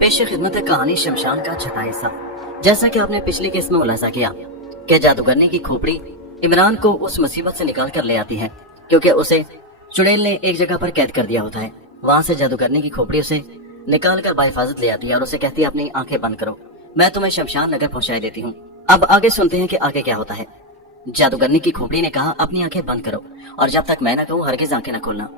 पेश खिदमत है कहानी शमशान का छठा हिस्सा। जैसा कि आपने पिछली केस में मुलाजा किया कि जादूगरनी की खोपड़ी इमरान को उस मुसीबत से निकाल कर ले आती है, क्योंकि उसे चुड़ैल ने एक जगह पर कैद कर दिया होता है। वहां से जादूगरनी की खोपड़ी उसे निकाल कर बाहिफाजत ले आती है और उसे कहती है अपनी आंखें बंद करो, मैं तुम्हें शमशान नगर पहुंचा देती हूँ। अब आगे सुनते हैं कि आगे क्या होता है। जादूगरनी की खोपड़ी ने कहा अपनी आंखें बंद करो और जब तक मैं न कहूँ हरगिज आंखें न खोलना।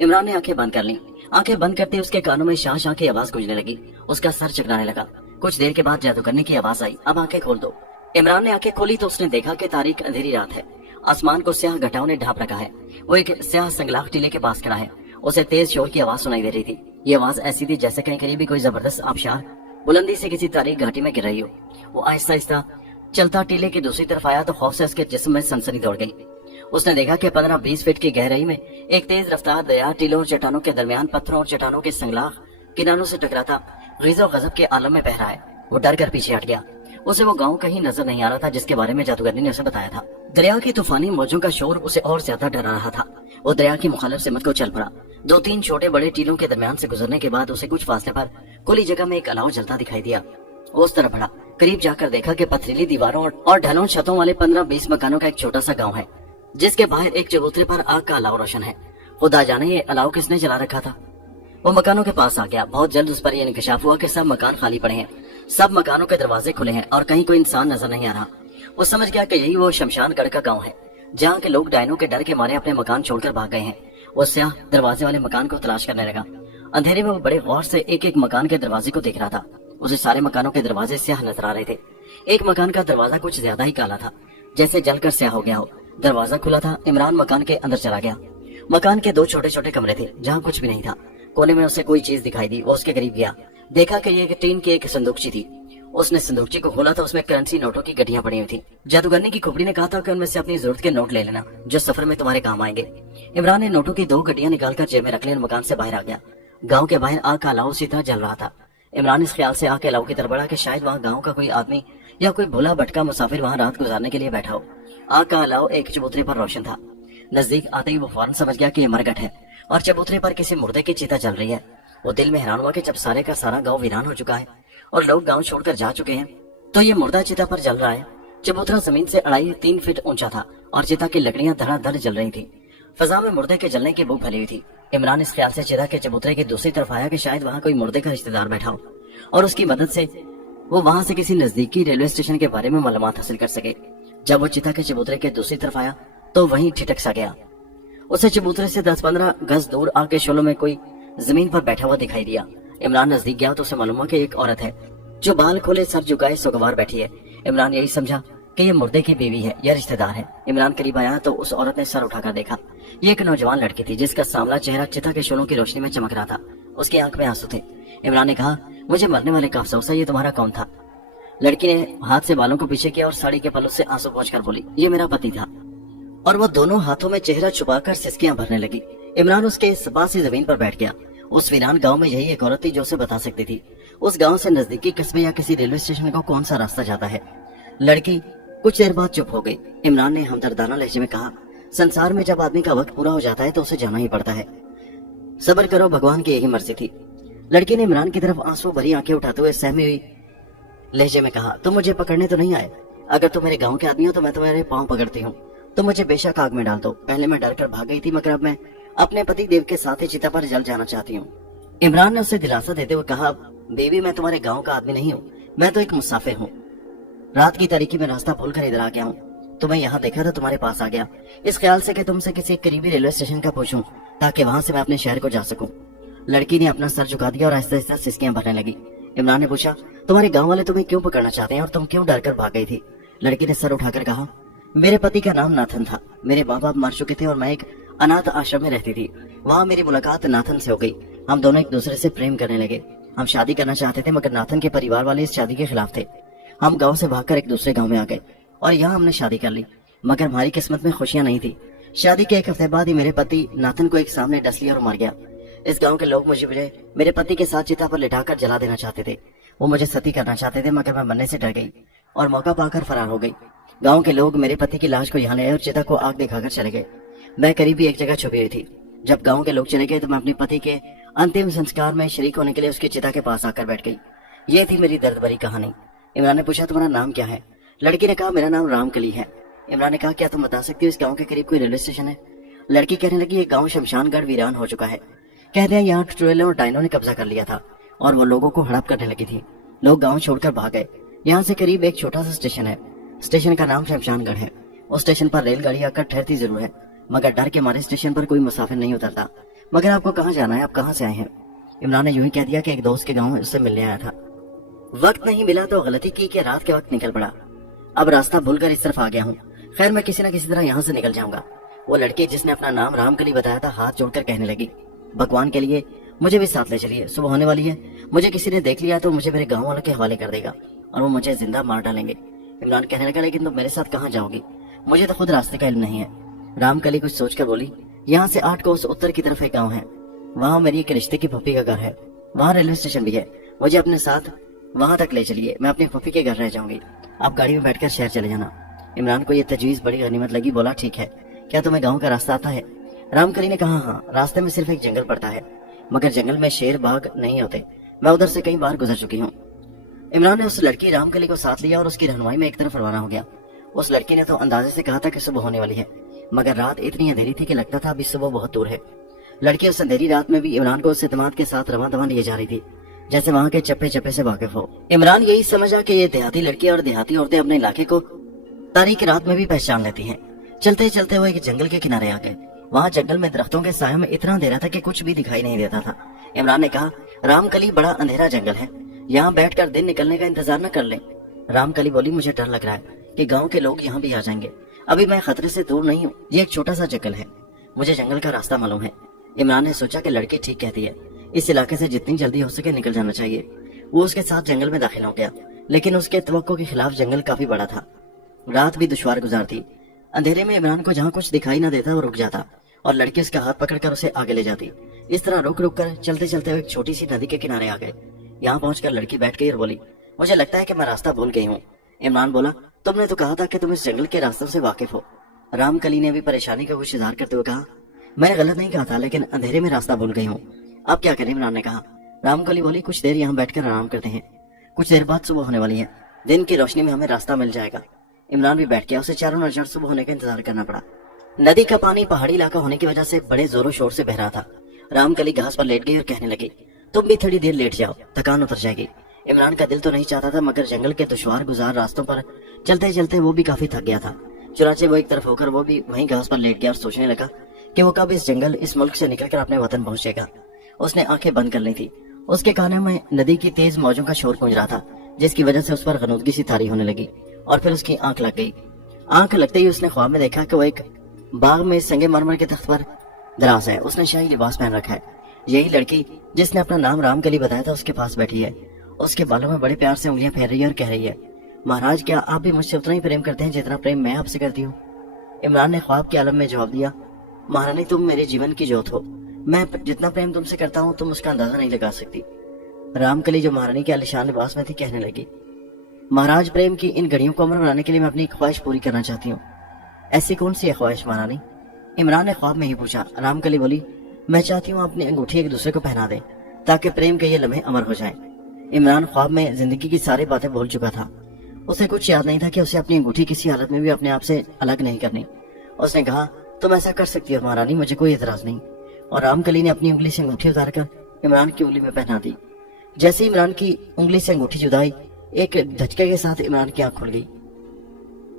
इमरान ने आंखें बंद कर ली। आंखें बंद करते उसके कानों में शां शां की आवाज गूंजने लगी। उसका सर चकराने लगा। कुछ देर के बाद जादूगरनी की आवाज आई, अब आंखें खोल दो। इमरान ने आंखें खोली तो उसने देखा कि तारीख अंधेरी रात है। आसमान को स्याह घटाओं ने ढांप रखा है। वो एक स्याह संगलाख टीले के पास खड़ा है। उसे तेज शोर की आवाज सुनाई दे रही थी। ये आवाज ऐसी थी जैसे कहीं करीबी कोई जबरदस्त आबशार बुलंदी से किसी तारीख घाटी में गिर रही हो। वो आहिस्ता आहिस्ता चलता टीले की दूसरी तरफ आया तो खौफ से उसके जिस्म में सनसनी दौड़ गई। उसने देखा कि 15-20 फीट की गहराई में एक तेज रफ्तार दरिया टीलों और चट्टानों के दरमियान पत्थरों और चट्टानों के संगलाख किनारों से टकराता ग़ज़ब गजब के आलम में बह रहा है। वो डर कर पीछे हट गया। उसे वो गांव कहीं नजर नहीं आ रहा था जिसके बारे में जादूगरनी ने उसे बताया था। दरिया की तूफानी मौजों का शोर उसे और ज्यादा डरा रहा था। वो दरिया की मुखालिफ सिमत को चल पड़ा। 2-3 छोटे बड़े टीलों के दरमियान से गुजरने के बाद उसे कुछ फासले पर खुली जगह में एक अलाव जलता दिखाई दिया। वो उस तरफ बढ़ा। करीब जाकर देखा कि पथरीली दीवारों और ढलों छतों वाले 15-20 मकानों का एक छोटा सा गाँव है, जिसके बाहर एक चबूतरे पर आग का अलाव रोशन है। खुदा जाने ये अलाव किसने जला रखा था। वो मकानों के पास आ गया। बहुत जल्द उस पर यह इंकशाफ हुआ कि सब मकान खाली पड़े हैं, सब मकानों के दरवाजे खुले हैं और कहीं कोई इंसान नजर नहीं आ रहा। वो समझ गया कि यही वो शमशानगढ़ का गांव है, जहाँ के लोग डायनों के डर के मारे अपने मकान छोड़कर भाग गए हैं। वो स्याह दरवाजे वाले मकान को तलाश करने लगा। अंधेरे में वो बड़े गौर से एक एक मकान के दरवाजे को देख रहा था। उसे सारे मकानों के दरवाजे स्याह नजर आ रहे थे। एक मकान का दरवाजा कुछ ज्यादा ही काला था, जैसे जलकर स्याह हो गया हो। दरवाजा खुला था। इमरान मकान के अंदर चला गया। मकान के 2 छोटे छोटे कमरे थे जहाँ कुछ भी नहीं था। कोने में उसे कोई चीज दिखाई दी। वो उसके करीब गया। देखा कि ये टीन की एक संदूकची थी। उसने संदूकची को खोला तो उसमें करेंसी नोटों की गड्डियां पड़ी हुई थी। जादूगरनी की खोपड़ी ने कहा था कि उनमें से अपनी जरूरत के नोट ले लेना, जो सफर में तुम्हारे काम आएंगे। इमरान ने नोटों की 2 गड्डियां निकालकर जेब में रख ली और मकान से बाहर आ गया। गाँव के बाहर आग का अलाव उसी तरह जल रहा था। इमरान इस ख्याल से आग के अलाव की तरफ बढ़ा कि शायद वहाँ गाँव का कोई आदमी या कोई भूला भटका मुसाफिर वहाँ रात गुजारने के लिए बैठा हो। आग का अलाव एक चबूतरे पर रोशन था। नजदीक आते ही वो फौरन समझ गया कि ये मरघट है और चबूतरे पर किसी मुर्दे की चिता जल रही है। वो दिल में हैरान हुआ कि जब सारे का सारा गांव वीरान हो चुका है और लोग गांव छोड़कर जा चुके हैं, तो ये मुर्दा चिता पर जल रहा है। चबूतरा जमीन से 2.5-3 फीट ऊंचा था और चिता की लकड़ियां धड़ाधड़ जल रही थी। फजा में मुर्दे के जलने की बू फैली हुई थी। इमरान इस ख्याल से चिता के चबूतरे की दूसरी तरफ आया कि शायद वहाँ कोई मुर्दे का रिश्तेदार बैठा हो और उसकी मदद से वो वहाँ से किसी नजदीकी रेलवे स्टेशन के बारे में मालूमात हासिल कर सके। जब वो चिता के चबूतरे के दूसरी तरफ आया तो वहीं ठिठक सा गया। उसे चबूतरे से 10-15 गज दूर आग के शोलों में कोई जमीन पर बैठा हुआ दिखाई दिया। इमरान नजदीक गया तो उसे मालूम हुआ कि एक औरत है जो बाल खोले सर झुकाए सुगवार बैठी है। इमरान यही समझा कि ये मुर्दे की बीवी है या रिश्तेदार है। इमरान करीब आया तो उस औरत ने सर उठाकर देखा। ये एक नौजवान लड़की थी जिसका सांवला चेहरा चिता के शोलों की रोशनी में चमक रहा था। उसकी आंख में आंसू थे। इमरान ने कहा, मुझे मरने वाले का अफसोस है, ये तुम्हारा कौन था? लड़की ने हाथ से बालों को पीछे किया और साड़ी के पल्लू से आंसू पोंछकर बोली, ये मेरा पति था। और वो दोनों हाथों में चेहरा छुपाकर सिसकियां भरने लगी। इमरान उसके पास ही जमीन पर बैठ गया। उस वीरान गांव में यही एक औरत थी जो उसे बता सकती थी उस गांव से नजदीकी कस्बे या किसी रेलवे स्टेशन को कौन सा रास्ता जाता है। लड़की कुछ देर बाद चुप हो गई। इमरान ने हमदर्दाना लहजे में कहा, संसार में जब आदमी का वक्त पूरा हो जाता है तो उसे जाना ही पड़ता है। सब्र करो, भगवान की यही मर्जी थी। लड़की ने इमरान की तरफ आंसू भरी आंखें उठाते हुए सहमी हुई लहजे में कहा, तुम मुझे पकड़ने तो नहीं आए? अगर तुम मेरे गांव के आदमी हो तो मैं तुम्हारे पांव पकड़ती हूँ। तुम मुझे बेशक आग में डाल दो। पहले मैं डर कर भाग गई थी, मगर अब मैं अपने पति देव के साथ ही चिता पर जल जाना चाहती हूँ। इमरान ने उसे दिलासा देते हुए कहा, बेबी, मैं तुम्हारे गाँव का आदमी नहीं हूँ, मैं तो एक मुसाफिर हूँ। रात की तारीकी में रास्ता भूल कर इधर आ गया हूँ। तुम्हें यहाँ देखा तो तुम्हारे पास आ गया, इस ख्याल से कि तुमसे किसी करीबी रेलवे स्टेशन का पूछूं ताकि वहां से मैं अपने शहर को जा सकूं। लड़की ने अपना सर झुका दिया और आहिस्ता आहिस्ता सिसकियां भरने लगी। इमरान ने पूछा, तुम्हारे गांव वाले तुम्हें क्यों पकड़ना चाहते हैं और तुम क्यों डर कर भाग गई थी? लड़की ने सर उठाकर कहा, मेरे पति का नाम नाथन था। मेरे माँ बाप मर चुके थे और मैं एक अनाथ आश्रम में रहती थी। वहाँ मेरी मुलाकात नाथन से हो गई। हम दोनों एक दूसरे से प्रेम करने लगे। हम शादी करना चाहते थे मगर नाथन के परिवार वाले इस शादी के खिलाफ थे। हम गाँव से भागकर एक दूसरे गाँव में आ गए और यहाँ हमने शादी कर ली, मगर हमारी किस्मत में खुशियां नहीं थी। शादी के 1 हफ्ते बाद ही मेरे पति नाथन को एक सामने डस लिया और मर गया। इस गांव के लोग मुझे मेरे पति के साथ चिता पर लिटाकर जला देना चाहते थे। वो मुझे सती करना चाहते थे मगर मैं मरने से डर गई और मौका पाकर फरार हो गई। गांव के लोग मेरे पति की लाश को यहाँ ले आए और चिता को आग दिखाकर चले गए। मैं करीबी एक जगह छुपी हुई थी। जब गांव के लोग चले गए तो मैं अपने पति के अंतिम संस्कार में शरीक होने के लिए उसकी चिता के पास आकर बैठ गई। ये थी मेरी दर्द भरी कहानी। इमरान ने पूछा, तुम्हारा नाम क्या है? लड़की ने कहा, मेरा नाम रामकली है। इमरान ने कहा, क्या तुम बता सकती हो इस गांव के करीब कोई रेलवे स्टेशन है? लड़की कहने लगी, ये गांव शमशानगढ़ वीरान हो चुका है। कहते हैं यहाँ चुड़ैलों और डायनों ने कब्जा कर लिया था और वो लोगों को हड़प करने लगी थी। लोग गांव छोड़कर भाग गए। यहाँ से करीब एक छोटा सा स्टेशन है। स्टेशन का नाम शमशानगढ़ है। उस स्टेशन पर रेलगाड़ी आकर ठहरती जरूर है, मगर डर के मारे स्टेशन पर कोई मुसाफिर नहीं उतरता। मगर आपको कहाँ जाना है? आप कहाँ से आए हैं? इमरान ने यूं ही कह दिया कि एक दोस्त के गाँव में उससे मिलने आया था। वक्त नहीं मिला तो गलती की कि रात के वक्त निकल पड़ा। अब रास्ता भूलकर इस तरफ आ गया हूँ। खैर, मैं किसी न किसी तरह यहाँ से निकल जाऊंगा। वो लड़की जिसने अपना नाम रामकली बताया था हाथ जोड़कर कहने लगी, भगवान के लिए मुझे भी साथ ले चलिए, सुबह होने वाली है। मुझे किसी ने देख लिया तो मुझे मेरे गाँव वालों के हवाले कर देगा और वो मुझे जिंदा मार डालेंगे। इमरान कहने लगा, लेकिन तुम मेरे साथ कहाँ जाओगी? मुझे तो खुद रास्ते का इल्म नहीं है। रामकली कुछ सोचकर बोली, यहाँ से 8 कोस उत्तर की तरफ एक गाँव है, वहाँ मेरी एक रिश्ते की पप्पी का घर है, वहाँ रेलवे स्टेशन भी है। मुझे अपने साथ वहाँ तक ले चलिए, मैं अपनी पप्पी के घर रह जाऊंगी। आप गाड़ी में बैठकर शहर चले जाना। इमरान को यह तजवीज बड़ी गनीमत लगी। बोला, ठीक है, क्या तुम्हें गाँव का रास्ता आता है? रामकली ने कहा, हाँ, रास्ते में सिर्फ एक जंगल पड़ता है, मगर जंगल में शेर बाघ नहीं होते। मैं उधर से कई बार गुजर चुकी हूँ। इमरान ने उस लड़की रामकली को साथ लिया और उसकी रहनुमाई में एक तरफ रवाना हो गया। उस लड़की ने तो अंदाजे से कहा था कि सुबह होने वाली है, मगर रात इतनी अंधेरी थी कि लगता था अभी सुबह बहुत दूर है। लड़की उस अंधेरी रात में भी इमरान को उस इत्मीनान के साथ रवां दवां लिए जा रही थी, जैसे वहाँ के चप्पे चप्पे से वाकिफ हो। इमरान यही समझा कि ये देहाती लड़की और देहाती औरतें अपने इलाके को तारीख रात में भी पहचान लेती हैं। चलते चलते वो एक जंगल के किनारे आ गए। वहाँ जंगल में दरख्तों के साये में इतना अंधेरा था कि कुछ भी दिखाई नहीं देता था। इमरान ने कहा, रामकली, बड़ा अंधेरा जंगल है, यहाँ बैठकर दिन निकलने का इंतजार न कर ले। रामकली बोली, मुझे डर लग रहा है कि गाँव के लोग यहाँ भी आ जाएंगे। अभी मैं खतरे से दूर नहीं हूँ, ये एक छोटा सा जंगल है, मुझे जंगल का रास्ता मालूम है। इमरान ने सोचा कि लड़की ठीक कहती है, इस इलाके से जितनी जल्दी हो सके निकल जाना चाहिए। वो उसके साथ जंगल में दाखिल हो गया, लेकिन उसके तवक्को के खिलाफ जंगल काफी बड़ा था। रात भी दुश्वार गुजार थी। अंधेरे में इमरान को जहाँ कुछ दिखाई न देता वो रुक जाता और लड़की उसका हाथ पकड़कर उसे आगे ले जाती। इस तरह रुक रुक कर चलते चलते वो एक छोटी सी नदी के किनारे आ गए। यहाँ पहुंचकर लड़की बैठ गई और बोली, मुझे लगता है कि मैं रास्ता भूल गई हूँ। इमरान बोला, तुमने तो कहा था कि तुम इस जंगल के रास्तों से वाकिफ हो। रामकली ने भी परेशानी का कुछ इजहार करते हुए कहा, मैंने गलत नहीं कहा था, लेकिन अंधेरे में रास्ता भूल गई हूँ। अब क्या करें? इमरान ने कहा। रामकली बोली, कुछ देर यहाँ बैठकर आराम करते हैं, कुछ देर बाद सुबह होने वाली है, दिन की रोशनी में हमें रास्ता मिल जाएगा। इमरान भी बैठ गया। उसे चारों नजर सुबह होने का इंतजार करना पड़ा। नदी का पानी पहाड़ी इलाका होने की वजह से बड़े जोरों शोर से बह रहा था। रामकली घास पर लेट गई और कहने लगी, तुम भी थोड़ी देर लेट जाओ, थकान उतर जाएगी। इमरान का दिल तो नहीं चाहता था, मगर जंगल के दुश्वार गुजार रास्तों पर चलते चलते वो भी काफी थक गया था। चुनाचे वो एक तरफ होकर वो भी वहीं घास पर लेट गया और सोचने लगा कि वो कब इस जंगल, इस मुल्क से निकलकर अपने वतन पहुंचेगा। उसने आंखें बंद कर ली थी। उसके कानों में नदी की तेज मौजों का शोर गूंज रहा था, जिसकी वजह से उस पर गनूदगी सी तारी होने लगी और फिर उसकी आंख लग गई। आंख लगते ही उसने ख्वाब में देखा कि वो एक बाग में संगे मरमर के तख्त पर दराज है। उसने शाही लिबास पहन रखा है। यही लड़की जिसने अपना नाम रामकली बताया था उसके पास बैठी है। उसके बालों में बड़े प्यार से उंगलियां फेर रही है और कह रही है, महाराज, क्या आप भी मुझसे उतना ही प्रेम करते हैं जितना प्रेम मैं आपसे करती हूँ? इमरान ने ख्वाब के आलम में जवाब दिया, महारानी, तुम मेरे जीवन की जोत हो। मैं जितना प्रेम तुमसे करता हूँ तुम उसका अंदाजा नहीं लगा सकती। रामकली जो महारानी के आलिशान लिबास में थी कहने लगी, महाराज, प्रेम की इन घड़ियों को अमर बनाने के लिए मैं अपनी ख्वाहिश पूरी करना चाहती हूँ। ऐसी कौन सी है ख्वाहिश महारानी? इमरान ने ख्वाब में ही पूछा। रामकली बोली, मैं चाहती हूँ अपनी अंगूठी एक दूसरे को पहना दे ताकि प्रेम के ये लम्हे अमर हो जाएं। इमरान ख्वाब में जिंदगी की सारी बातें भूल चुका था। उसे कुछ याद नहीं था कि उसे अपनी अंगूठी किसी हालत में भी अपने आप से अलग नहीं करनी। उसने कहा, तुम ऐसा कर सकती हो महारानी, मुझे कोई एतराज नहीं। और रामकली ने अपनी उंगली से अंगूठी उतारकर इमरान की उंगली में पहना दी। जैसे ही इमरान की उंगली से अंगूठी जुदाई, एक धचके के साथ इमरान की आंख खुल गई।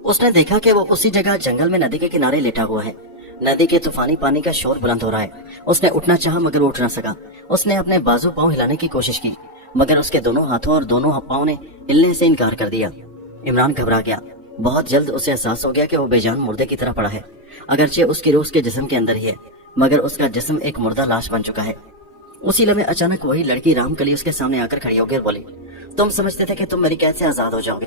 उसने देखा कि वो उसी जगह जंगल में नदी के किनारे लेटा हुआ है। नदी के तूफानी पानी का शोर बुलंद हो रहा है। उसने उठना चाहा मगर वो उठ ना सका। उसने अपने बाजू पांव हिलाने की कोशिश की मगर उसके दोनों हाथों और दोनों पांव ने हिलने से इनकार कर दिया। इमरान घबरा गया। बहुत जल्द उसे एहसास हो गया कि वो बेजान मुर्दे की तरह पड़ा है। अगरचे उसकी रूह उसके जिस्म के अंदर ही है, मगर उसका जिस्म एक मुर्दा लाश बन चुका है। उसी लम्हे अचानक वही लड़की रामकली उसके सामने आकर खड़ी हो गई और बोली, तुम समझते थे कि तुम मेरी कैद से आजाद हो जाओगे।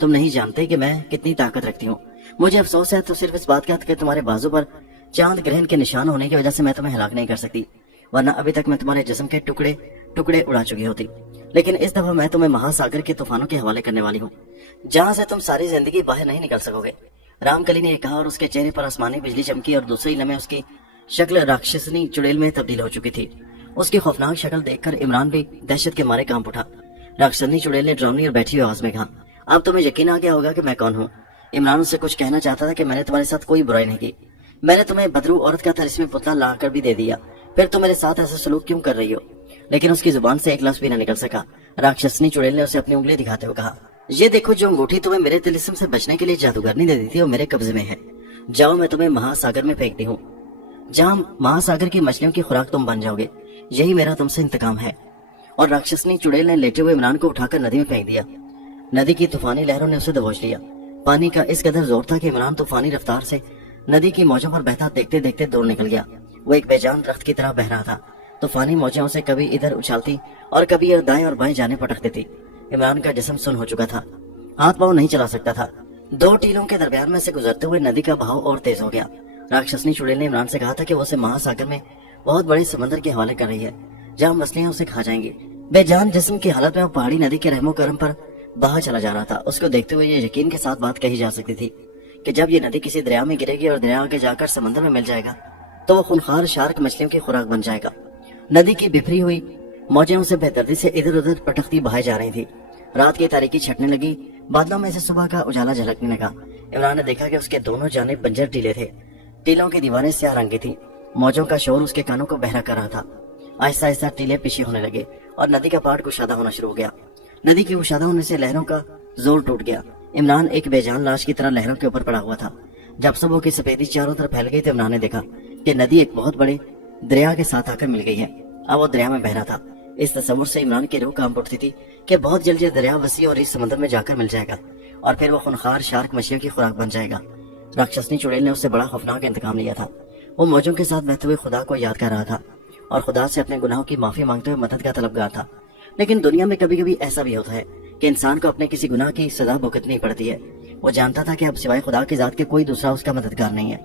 तुम नहीं जानते कि मैं कितनी ताकत रखती हूँ। मुझे अफसोस है तो सिर्फ इस बात का कि तुम्हारे बाजू पर चांद ग्रहण के निशान होने की वजह से मैं तुम्हें हलाक नहीं कर सकती, वरना अभी तक मैं तुम्हारे जिस्म के टुकड़े टुकड़े उड़ा चुकी होती। लेकिन इस दफा मैं तुम्हें महासागर के तूफानों के हवाले करने वाली हूँ, जहाँ से तुम सारी जिंदगी बाहर नहीं निकल सकोगे। रामकली ने यह कहा और उसके चेहरे पर आसमानी बिजली चमकी और दूसरी लम्हे उसकी शक्ल राक्षसनी चुड़ैल में तब्दील हो चुकी थी। اس کی خوفناک شکل دیکھ کر عمران بھی دہشت کے مارے کانپ اٹھا۔ راکشسنی چڑیل نے ڈراؤنی اور بیٹھی ہوئی آواز میں کہا، اب تمہیں یقین آ گیا ہوگا کہ میں کون ہوں۔ عمران اس سے کچھ کہنا چاہتا تھا کہ میں نے تمہارے ساتھ کوئی برائی نہیں کی، میں نے تمہیں بدرو عورت کا طلسمی پتلا لا کر بھی دے دیا، پھر تم میرے ساتھ ایسا سلوک کیوں کر رہی ہو؟ لیکن اس کی زبان سے ایک لفظ بھی نہ نکل سکا۔ راکشسنی چڑیل نے اسے اپنی انگلی دکھاتے ہوئے کہا، یہ دیکھو، جو انگوٹھی تمہیں میرے طلسم سے بچنے کے لیے جادوگرنی دے دی تھی وہ میرے قبضے میں ہے۔ جاؤ، میں تمہیں مہاساگر میں پھینکتی ہوں، جہاں مہاساگر کی مچھلیوں کی خوراک تم بن جاؤ گے، یہی میرا تم سے انتقام ہے۔ اور راکشسنی چڑیل نے لیٹے ہوئے عمران کو اٹھا کر ندی میں پھینک دیا۔ ندی کی طوفانی لہروں نے اسے دبوچ لیا۔ پانی کا اس قدر زور تھا کہ عمران طوفانی رفتار سے ندی کی موجوں پر بہتا دیکھتے دیکھتے دور نکل گیا۔ وہ ایک بے جان درخت کی طرح بہ رہا تھا۔ طوفانی موجیں اسے کبھی ادھر اچھالتی اور کبھی دائیں اور بائیں جانے پٹک دیتی۔ عمران کا جسم سن ہو چکا تھا، ہاتھ پاؤں نہیں چلا سکتا تھا۔ دو ٹیلوں کے درمیان میں سے گزرتے ہوئے ندی کا بہاؤ اور تیز ہو گیا۔ راکشسنی چڑیل نے عمران سے کہا تھا کہ وہ اسے مہاساگر میں بہت بڑے سمندر کے حوالے کر رہی ہے، جہاں مچھلیاں اسے کھا جائیں گی۔ بے جان جسم کی حالت میں وہ پہاڑی ندی کے رحم و کرم پر بہا چلا جا رہا تھا۔ اس کو دیکھتے ہوئے یہ یقین کے ساتھ بات کہی جا سکتی تھی کہ جب یہ ندی کسی دریا میں گرے گی اور دریا آگے جا کر سمندر میں مل جائے گا تو وہ خونخوار شارک مچھلیوں کی خوراک بن جائے گا۔ ندی کی بکھری ہوئی موجیں اسے بے دردی سے ادھر ادھر پٹکتی بہائی جا رہی تھی۔ رات کی تاریکی چھٹنے لگی، بادلوں میں سے صبح کا اجالا جھلکنے لگا۔ عمران نے دیکھا کہ اس کے دونوں جانب بنجر ٹیلے تھے۔ ٹیلوں کی دیواریں سیاہ رنگ کی تھی۔ موجوں کا شور اس کے کانوں کو بہرا کر رہا تھا۔ آہستہ آہستہ ٹیلے پیچھے ہونے لگے اور ندی کا پہاڑ کشادہ ہونا شروع ہو گیا۔ ندی کی کشادہ ہونے سے لہروں کا زور ٹوٹ گیا۔ عمران ایک بے جان لاش کی طرح لہروں کے اوپر پڑا ہوا تھا۔ جب صبح کی سفیدی چاروں طرف پھیل گئی تو عمران نے دیکھا کہ ندی ایک بہت بڑے دریا کے ساتھ آ کر مل گئی ہے۔ اب وہ دریا میں بہ رہا تھا۔ اس تصور سے عمران کی روح کانپ اٹھتی تھی کہ بہت جلد یہ دریا وسیع اور اس سمندر میں جا کر مل جائے گا اور پھر وہ خونخوار شارک مچھلیوں کی خوراک بن جائے گا۔ راکشسنی چڑیل نے اس سے بڑا خوفناک انتقام لیا تھا۔ وہ موجوں کے ساتھ بہتے ہوئے خدا کو یاد کر رہا تھا اور خدا سے اپنے گناہوں کی معافی مانگتے ہوئے مدد کا طلبگار تھا۔ لیکن دنیا میں کبھی کبھی ایسا بھی ہوتا ہے کہ انسان کو اپنے کسی گناہ کی سزا بھگتنی پڑتی ہے۔ وہ جانتا تھا کہ اب سوائے خدا کی ذات کے کوئی دوسرا اس کا مددگار نہیں ہے،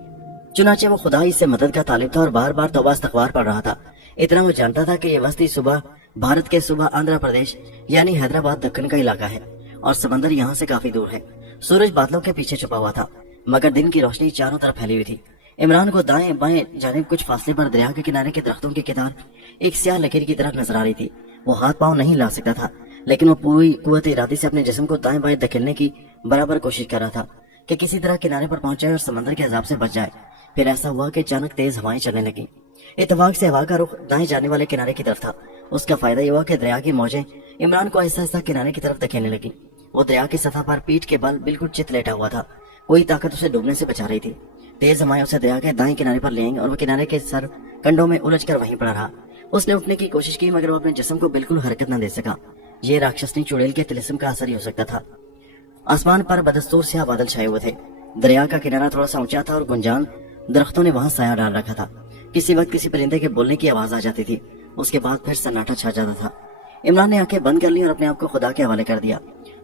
چنانچہ وہ خدا ہی سے مدد کا طالب تھا اور بار بار توبہ استغفار پڑھ رہا تھا۔ اتنا وہ جانتا تھا کہ یہ وسطی صوبہ بھارت کے صوبہ آندھرا پردیش یعنی حیدرآباد دکن کا علاقہ ہے اور سمندر یہاں سے کافی دور ہے۔ سورج بادلوں کے پیچھے چھپا ہوا تھا مگر دن کی روشنی چاروں طرف پھیلی ہوئی تھی۔ عمران کو دائیں بائیں جانب کچھ فاصلے پر دریا کے کنارے کے درختوں کی قطار ایک سیاہ لکیر کی طرح نظر آ رہی تھی۔ وہ ہاتھ پاؤں نہیں لا سکتا تھا لیکن وہ پوری قوت ارادی سے اپنے جسم کو دائیں بائیں دھکیلنے کی برابر کوشش کر رہا تھا کہ کسی طرح کنارے پر پہنچ جائے اور سمندر کے عذاب سے بچ جائے۔ پھر ایسا ہوا کہ اچانک تیز ہوائیں چلنے لگیں۔ اتفاق سے ہوا کا رخ دائیں جانے والے کنارے کی طرف تھا۔ اس کا فائدہ یہ ہوا کہ دریا کی موجیں عمران کو آہستہ آہستہ کنارے کی طرف دھکیلنے لگیں۔ وہ دریا کی سطح پر پیٹھ کے بل بالکل چت لیٹا ہوا تھا، کوئی طاقت اسے ڈوبنے سے بچا رہی تھی۔ تیز ہوائیں اسے دریا کے دائیں کنارے پر لے آئیں اور وہ کنارے کے سر کنڈوں میں الجھ کر وہیں پڑا رہا۔ اس نے اٹھنے کی کوشش کی مگر وہ اپنے جسم کو بالکل حرکت نہ دے سکا۔ یہ راکشسنی چڑیل کے طلسم کا اثر ہی ہو سکتا تھا۔ آسمان پر بدستور سیاہ بادل چھائے ہوئے تھے۔ دریا کا کنارہ تھوڑا سا اونچا تھا اور گنجان درختوں نے وہاں سایہ ڈال رکھا تھا۔ کسی وقت کسی پرندے کے بولنے کی آواز آ جاتی تھی، اس کے بعد پھر سناٹا چھا جاتا تھا۔ عمران نے آنکھیں بند کر لی اور اپنے آپ کو خدا کے حوالے کر دیا۔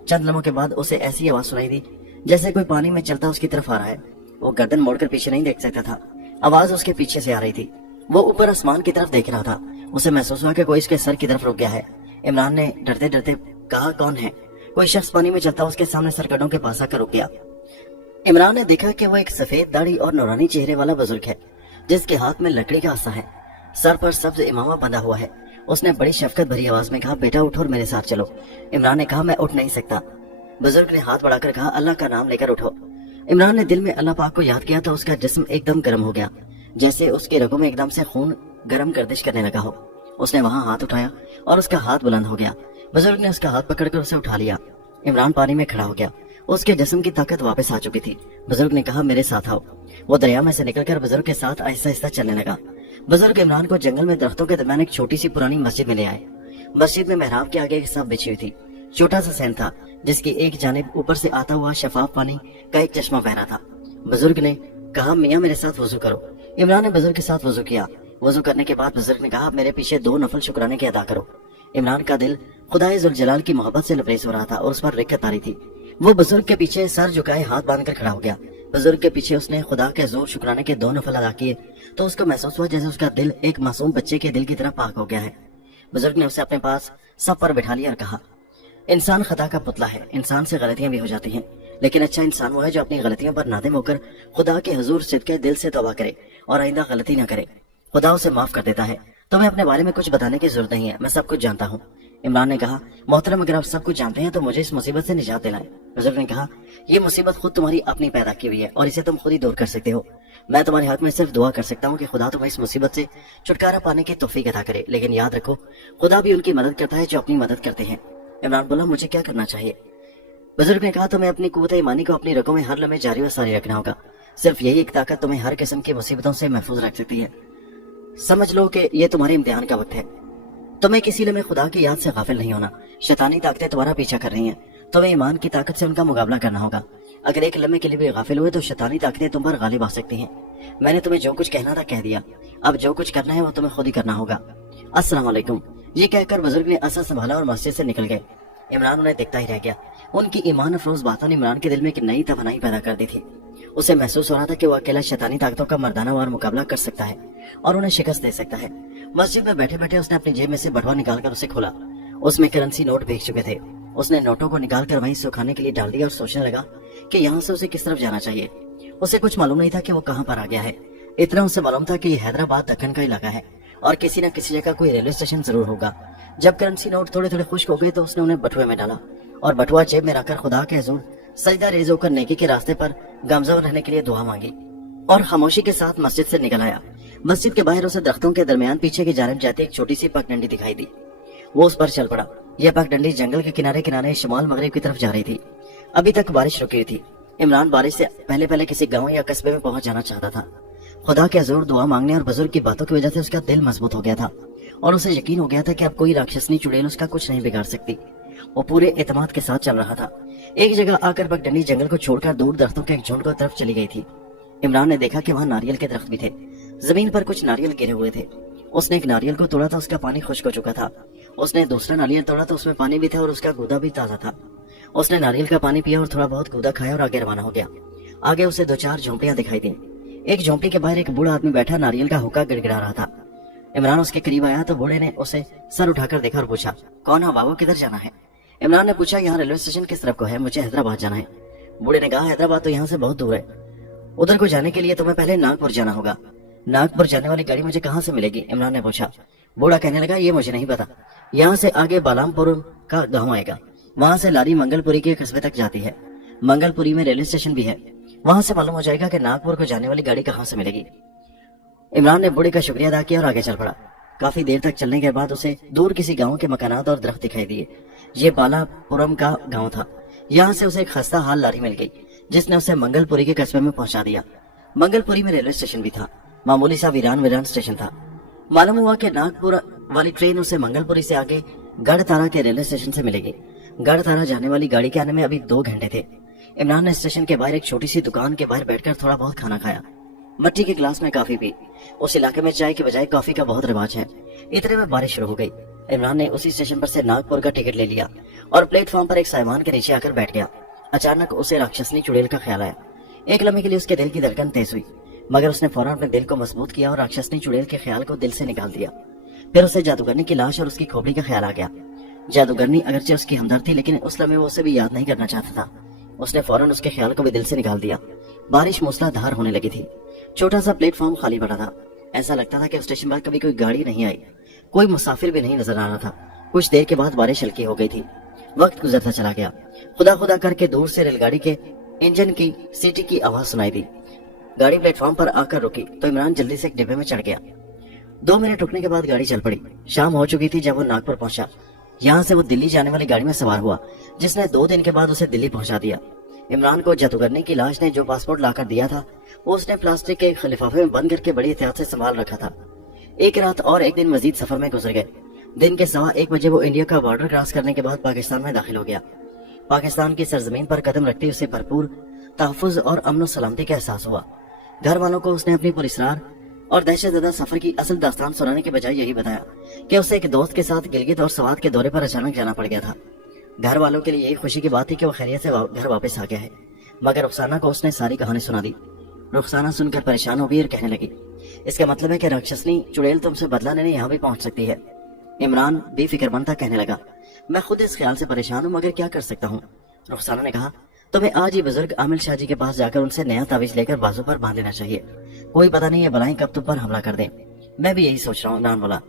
چند لمحوں کے بعد اسے ایسی آواز سنائی دی جیسے کوئی پانی میں چلتا اس کی طرف آ رہا ہے۔ وہ گردن موڑ کر پیچھے نہیں دیکھ سکتا تھا، آواز اس کے پیچھے سے آ رہی تھی۔ وہ اوپر آسمان کی طرف دیکھ رہا تھا۔ اسے محسوس ہوا کہ کوئی اس کے سر کی طرف رک گیا ہے۔ عمران نے ڈرتے ڈرتے کہا، کون ہے؟ کوئی شخص پانی میں چلتا اس کے سامنے سرکڑوں کے پاس آ کر رک گیا۔ عمران نے دیکھا کہ وہ ایک سفید داڑھی اور نورانی چہرے والا بزرگ ہے جس کے ہاتھ میں لکڑی کا عصا ہے، سر پر سبز امامہ بندھا ہوا ہے۔ اس نے بڑی شفقت بھری آواز میں کہا، بیٹا اٹھو اور میرے ساتھ چلو۔ عمران نے کہا، میں اٹھ نہیں سکتا۔ بزرگ نے ہاتھ بڑھا کر کہا، اللہ کا نام لے کر اٹھو۔ عمران نے دل میں اللہ پاک کو یاد کیا تو اس کا جسم ایک دم گرم ہو گیا، جیسے اس کے رگوں میں ایک دم سے خون گرم گردش کرنے لگا ہو۔ اس نے وہاں ہاتھ اٹھایا اور اس کا ہاتھ بلند ہو گیا۔ بزرگ نے اس کا ہاتھ پکڑ کر اسے اٹھا لیا۔ عمران پانی میں کھڑا ہو گیا، اس کے جسم کی طاقت واپس آ چکی تھی۔ بزرگ نے کہا، میرے ساتھ آؤ۔ وہ دریا میں سے نکل کر بزرگ کے ساتھ آہستہ آہستہ چلنے لگا۔ بزرگ عمران کو جنگل میں درختوں کے درمیان ایک چھوٹی سی پرانی مسجد میں لے آئے۔ مسجد میں محراب کے آگے ایک صف بچھی ہوئی تھی۔ چھوٹا سا سین تھا جس کی ایک جانب اوپر سے آتا ہوا شفاف پانی کا ایک چشمہ بہ رہا تھا۔ بزرگ نے کہا، میاں میرے ساتھ وضو کرو۔ عمران نے بزرگ کے ساتھ وضو کیا۔ وضو کرنے کے بعد بزرگ نے کہا، میرے پیچھے 2 نفل شکرانے کے ادا کرو۔ عمران کا دل خدائے ذوالجلال کی محبت سے لبریز ہو رہا تھا اور اس پر رکت آ رہی تھی۔ وہ بزرگ کے پیچھے سر جھکائے ہاتھ باندھ کر کھڑا ہو گیا۔ بزرگ کے پیچھے اس نے خدا کے زور شکرانے کے 2 نفل ادا کیے تو اس کو محسوس ہوا جیسے اس کا دل ایک معصوم بچے کے دل کی طرح پاک ہو گیا ہے۔ بزرگ نے اسے اپنے پاس سب پر بٹھا لیا اور کہا، انسان خطا کا پتلا ہے، انسان سے غلطیاں بھی ہو جاتی ہیں، لیکن اچھا انسان وہ ہے جو اپنی غلطیوں پر نادم ہو کر خدا کے حضور صدقے دل سے توبہ کرے اور آئندہ غلطی نہ کرے۔ خدا اسے معاف کر دیتا ہے تمہیں اپنے بارے میں کچھ بتانے کی ضرورت نہیں ہے، میں سب کچھ جانتا ہوں۔ عمران نے کہا محترم اگر آپ سب کچھ جانتے ہیں تو مجھے اس مصیبت سے نجات دلائیں۔ بزرگ نے کہا یہ مصیبت خود تمہاری اپنی پیدا کی ہوئی ہے اور اسے تم خود ہی دور کر سکتے ہو۔ میں تمہارے حق میں صرف دعا کر سکتا ہوں کہ خدا تمہیں اس مصیبت سے چھٹکارا پانے کی توفیق عطا کرے، لیکن یاد رکھو خدا بھی ان کی مدد کرتا ہے جو اپنی مدد کرتے ہیں۔ عمران بولا مجھے کیا کرنا چاہیے؟ بزرگ نے کہا تمہیں اپنی قوت ایمانی کو اپنی رگوں میں ہر لمحے جاری و ساری رکھنا ہوگا۔ صرف یہی ایک طاقت تمہیں ہر قسم کی مصیبتوں سے محفوظ رکھ سکتی ہے۔ سمجھ لو کہ یہ تمہارے امتحان کا وقت ہے۔ تمہیں کسی لمحے خدا کی یاد سے غافل نہیں ہونا۔ شیطانی طاقتیں تمہارا پیچھا کر رہی ہیں، تمہیں ایمان کی طاقت سے ان کا مقابلہ کرنا ہوگا۔ اگر ایک لمحے کے لیے بھی غافل ہوئے تو شیطانی طاقتیں تم پر غالب آ سکتی ہیں۔ میں نے تمہیں جو کچھ کہنا تھا کہہ دیا، اب جو کچھ کرنا ہے وہ تمہیں خود ہی کرنا ہوگا۔ السلام علیکم، یہ کہہ کر بزرگ نے عصا سنبھالا اور مسجد سے نکل گئے۔ عمران انہیں دیکھتا ہی رہ گیا۔ ان کی ایمان افروز باتوں نے عمران کے دل میں ایک نئی توانائی پیدا کر دی تھی۔ اسے محسوس ہو رہا تھا کہ وہ اکیلا شیطانی طاقتوں کا مردانہ وار مقابلہ کر سکتا ہے اور انہیں شکست دے سکتا ہے۔ مسجد میں بیٹھے بیٹھے اس نے اپنی جیب میں سے بٹوا نکال کر اسے کھولا۔ اس میں کرنسی نوٹ بھیج چکے تھے۔ اس نے نوٹوں کو نکال کر وہیں سکھانے کے لیے ڈال دیا اور سوچنے لگا کہ یہاں سے اسے کس طرف جانا چاہیے۔ اسے کچھ معلوم نہیں تھا کہ وہ کہاں پر آ گیا ہے، اتنا اسے معلوم تھا کہ یہ حیدرآباد دکن کا علاقہ ہے اور کسی نہ کسی جگہ کوئی ریلوے اسٹیشن ضرور ہوگا۔ جب کرنسی نوٹ تھوڑے تھوڑے خشک ہو گئے تو اس نے انہیں بٹوے میں ڈالا اور بٹوا جیب میں رکھ کر خدا کے حضور سجدہ ریز ہو کر نیکی کے راستے پر گامزن رہنے کے لیے دعا مانگی اور خاموشی کے ساتھ مسجد سے نکل آیا۔ مسجد کے باہر اسے درختوں کے درمیان پیچھے کی جانب جاتی ایک چھوٹی سی پگڈنڈی دکھائی دی۔ وہ اس پر چل پڑا۔ یہ پگڈنڈی جنگل کے کنارے کنارے شمال مغرب کی طرف جا رہی تھی۔ ابھی تک بارش رکی ہوئی تھی۔ عمران بارش سے پہلے کسی گاؤں یا قصبے میں پہنچ جانا چاہتا تھا۔ خدا کے حضور دعا مانگنے اور بزرگ کی باتوں کی وجہ سے اس کا دل مضبوط ہو گیا تھا اور اسے یقین ہو گیا تھا کہ اب کوئی راکشسنی چڑیل اس کا کچھ نہیں بگاڑ سکتی۔ وہ پورے اعتماد کے ساتھ چل رہا تھا۔ ایک جگہ آ کر پگڈنڈی جنگل کو چھوڑ کر دور درختوں کے ایک جھنڈ کو طرف چلی گئی تھی۔ عمران نے دیکھا کہ وہاں ناریل کے درخت بھی تھے۔ زمین پر کچھ ناریل گرے ہوئے تھے۔ اس نے ایک ناریل کو توڑا تو اس کا پانی خشک ہو چکا تھا۔ اس نے دوسرا ناریل توڑا تو اس میں پانی بھی تھا اور اس کا گودا بھی تازہ تھا۔ اس نے ناریل کا پانی پیا اور تھوڑا بہت گودا کھایا اور آگے روانہ ہو گیا۔ آگے اسے 2-4 جھونپڑیاں دکھائی دیں۔ ایک جھونپڑی کے باہر ایک بوڑھا آدمی بیٹھا ناریل کا ہوکا گڑگڑا رہا تھا۔ عمران اس کے قریب آیا تو بوڑھے نے اسے سر اٹھا کر دیکھا اور پوچھا کون ہے بابو، کدھر جانا ہے؟ عمران نے پوچھا یہاں ریلوے اسٹیشن کس طرف کو ہے؟ مجھے حیدرآباد جانا ہے۔ بوڑھے نے کہا حیدرآباد تو یہاں سے بہت دور ہے، ادھر کو جانے کے لیے تمہیں پہلے ناگپور جانا ہوگا۔ ناگپور جانے والی گاڑی مجھے کہاں سے ملے گی؟ عمران نے پوچھا۔ بوڑھا کہنے لگا یہ مجھے نہیں پتا، یہاں سے آگے بالام پور کا گاؤں آئے گا، وہاں سے لاری منگل پوری کے قصبے تک جاتی ہے۔ منگل پوری میں ریلوے اسٹیشن بھی ہے، وہاں سے معلوم ہو جائے گا کہ ناگپور کو جانے والی گاڑی کہاں سے ملے گی۔ عمران نے بوڑھے کا شکریہ ادا کیا اور آگے چل پڑا۔ کافی دیر تک چلنے کے بعد اسے دور کسی گاؤں کے مکانات اور درخت دکھائی دیے۔ یہ بالا پورم کا گاؤں تھا۔ یہاں سے اسے ایک خستہ حال لاری مل گئی جس نے اسے منگل پوری کے قصبے میں پہنچا دیا۔ منگل پوری میں ریلوے اسٹیشن بھی تھا، معمولی سا ویران اسٹیشن تھا۔ معلوم ہوا کہ ناگپور والی ٹرین اسے منگل پوری سے آگے گڑھ تارا کے ریلوے اسٹیشن سے ملے گی۔ گڑھ تارا جانے والی گاڑی کے آنے میں ابھی 2 گھنٹے تھے۔ عمران نے اسٹیشن کے باہر ایک چھوٹی سی دکان کے باہر بیٹھ کر تھوڑا بہت کھانا کھایا، مٹی کے گلاس میں کافی پی۔ اس علاقے میں چائے کے بجائے کافی کا بہت رواج ہے۔ اتنے میں بارش شروع ہو گئی۔ عمران نے اسی اسٹیشن پر سے ناگپور کا ٹکٹ لے لیا اور پلیٹ فارم پر ایک سائمان کے نیچے آ کر بیٹھ گیا۔ اچانک اسے راکشسنی چڑیل کا خیال آیا۔ ایک لمحے کے لیے اس کے دل کی دھڑکن تیز ہوئی، مگر اس نے فوراً اپنے دل کو مضبوط کیا اور راکشسنی چڑیل کے خیال کو دل سے نکال دیا۔ پھر اسے جادوگرنی کی لاش اور اس کی کھوپڑی کا خیال آ گیا۔ جادوگرنی اگرچہ اس کی ہمدرد تھی لیکن اس لمحے وہ اسے بھی یاد نہیں کرنا چاہتا تھا۔ اس نے فوراً اس کے خیال کو بھی دل سے نکال دیا۔ بارش موسلا دھار ہونے لگی تھی۔ چھوٹا سا پلیٹ فارم خالی پڑا تھا۔ ایسا لگتا تھا کہ اسٹیشن پر کبھی کوئی گاڑی نہیں آئی، کوئی مسافر بھی نہیں نظر آ رہا تھا۔ کچھ دیر کے بعد بارش ہلکی ہو گئی تھی۔ وقت گزرتا چلا گیا۔ خدا خدا کر کے دور سے ریل گاڑی کے انجن کی سیٹی کی آواز سنائی دی۔ گاڑی پلیٹ فارم پر آ کر رکی تو عمران جلدی سے ایک ڈبے میں چڑھ گیا۔ 2 منٹ رکنے کے بعد گاڑی چل پڑی۔ شام ہو چکی تھی جب وہ ناگپور پہنچا۔ یہاں سے وہ دلی جانے والی گاڑی میں سوار ہوا جس نے 2 دن کے بعد اسے دلی پہنچا دیا۔ عمران کو جادوگرنی کی لاش نے جو پاسپورٹ لا کر دیا تھا وہ اس نے پلاسٹک کے لفافے میں بند کر کے بڑی احتیاط سے سنبھال رکھا تھا۔ ایک رات اور ایک دن مزید سفر میں گزر گئے۔ دن کے 1:15 بجے وہ انڈیا کا بارڈر کراس کرنے کے بعد پاکستان میں داخل ہو گیا۔ پاکستان کی سرزمین پر قدم رکھتے اسے بھرپور تحفظ اور امن و سلامتی کا احساس ہوا۔ گھر والوں کو اس نے اپنی پراسرار اور دہشت زدہ سفر کی اصل داستان سنانے کے بجائے یہی بتایا کہ اسے ایک دوست کے ساتھ گلگت اور سوات کے دورے پر اچانک جانا پڑ گیا تھا۔ گھر والوں کے لیے یہی خوشی کی بات تھی کہ وہ خیریت سے گھر واپس آ گیا ہے، مگر رخسانہ کو اس نے ساری کہانی سنا دی۔ رخسانہ سن کر پریشان ہو گئی اور کہنے لگی اس کا مطلب ہے کہ راکشسنی چڑیل تم سے بدلہ لینے یہاں بھی پہنچ سکتی ہے۔ عمران بے فکر مند تھا، کہنے لگا میں خود اس خیال سے پریشان ہوں مگر کیا کر سکتا ہوں۔ رخسانہ نے کہا تمہیں آج ہی بزرگ عامل شاہ جی کے پاس جا کر ان سے نیا تعویذ لے کر بازو پر باندھ دینا چاہیے، کوئی پتہ نہیں یہ بلائیں کب تم پر حملہ کر دیں۔ میں بھی یہی سوچ رہا ہوں، عمران بولا۔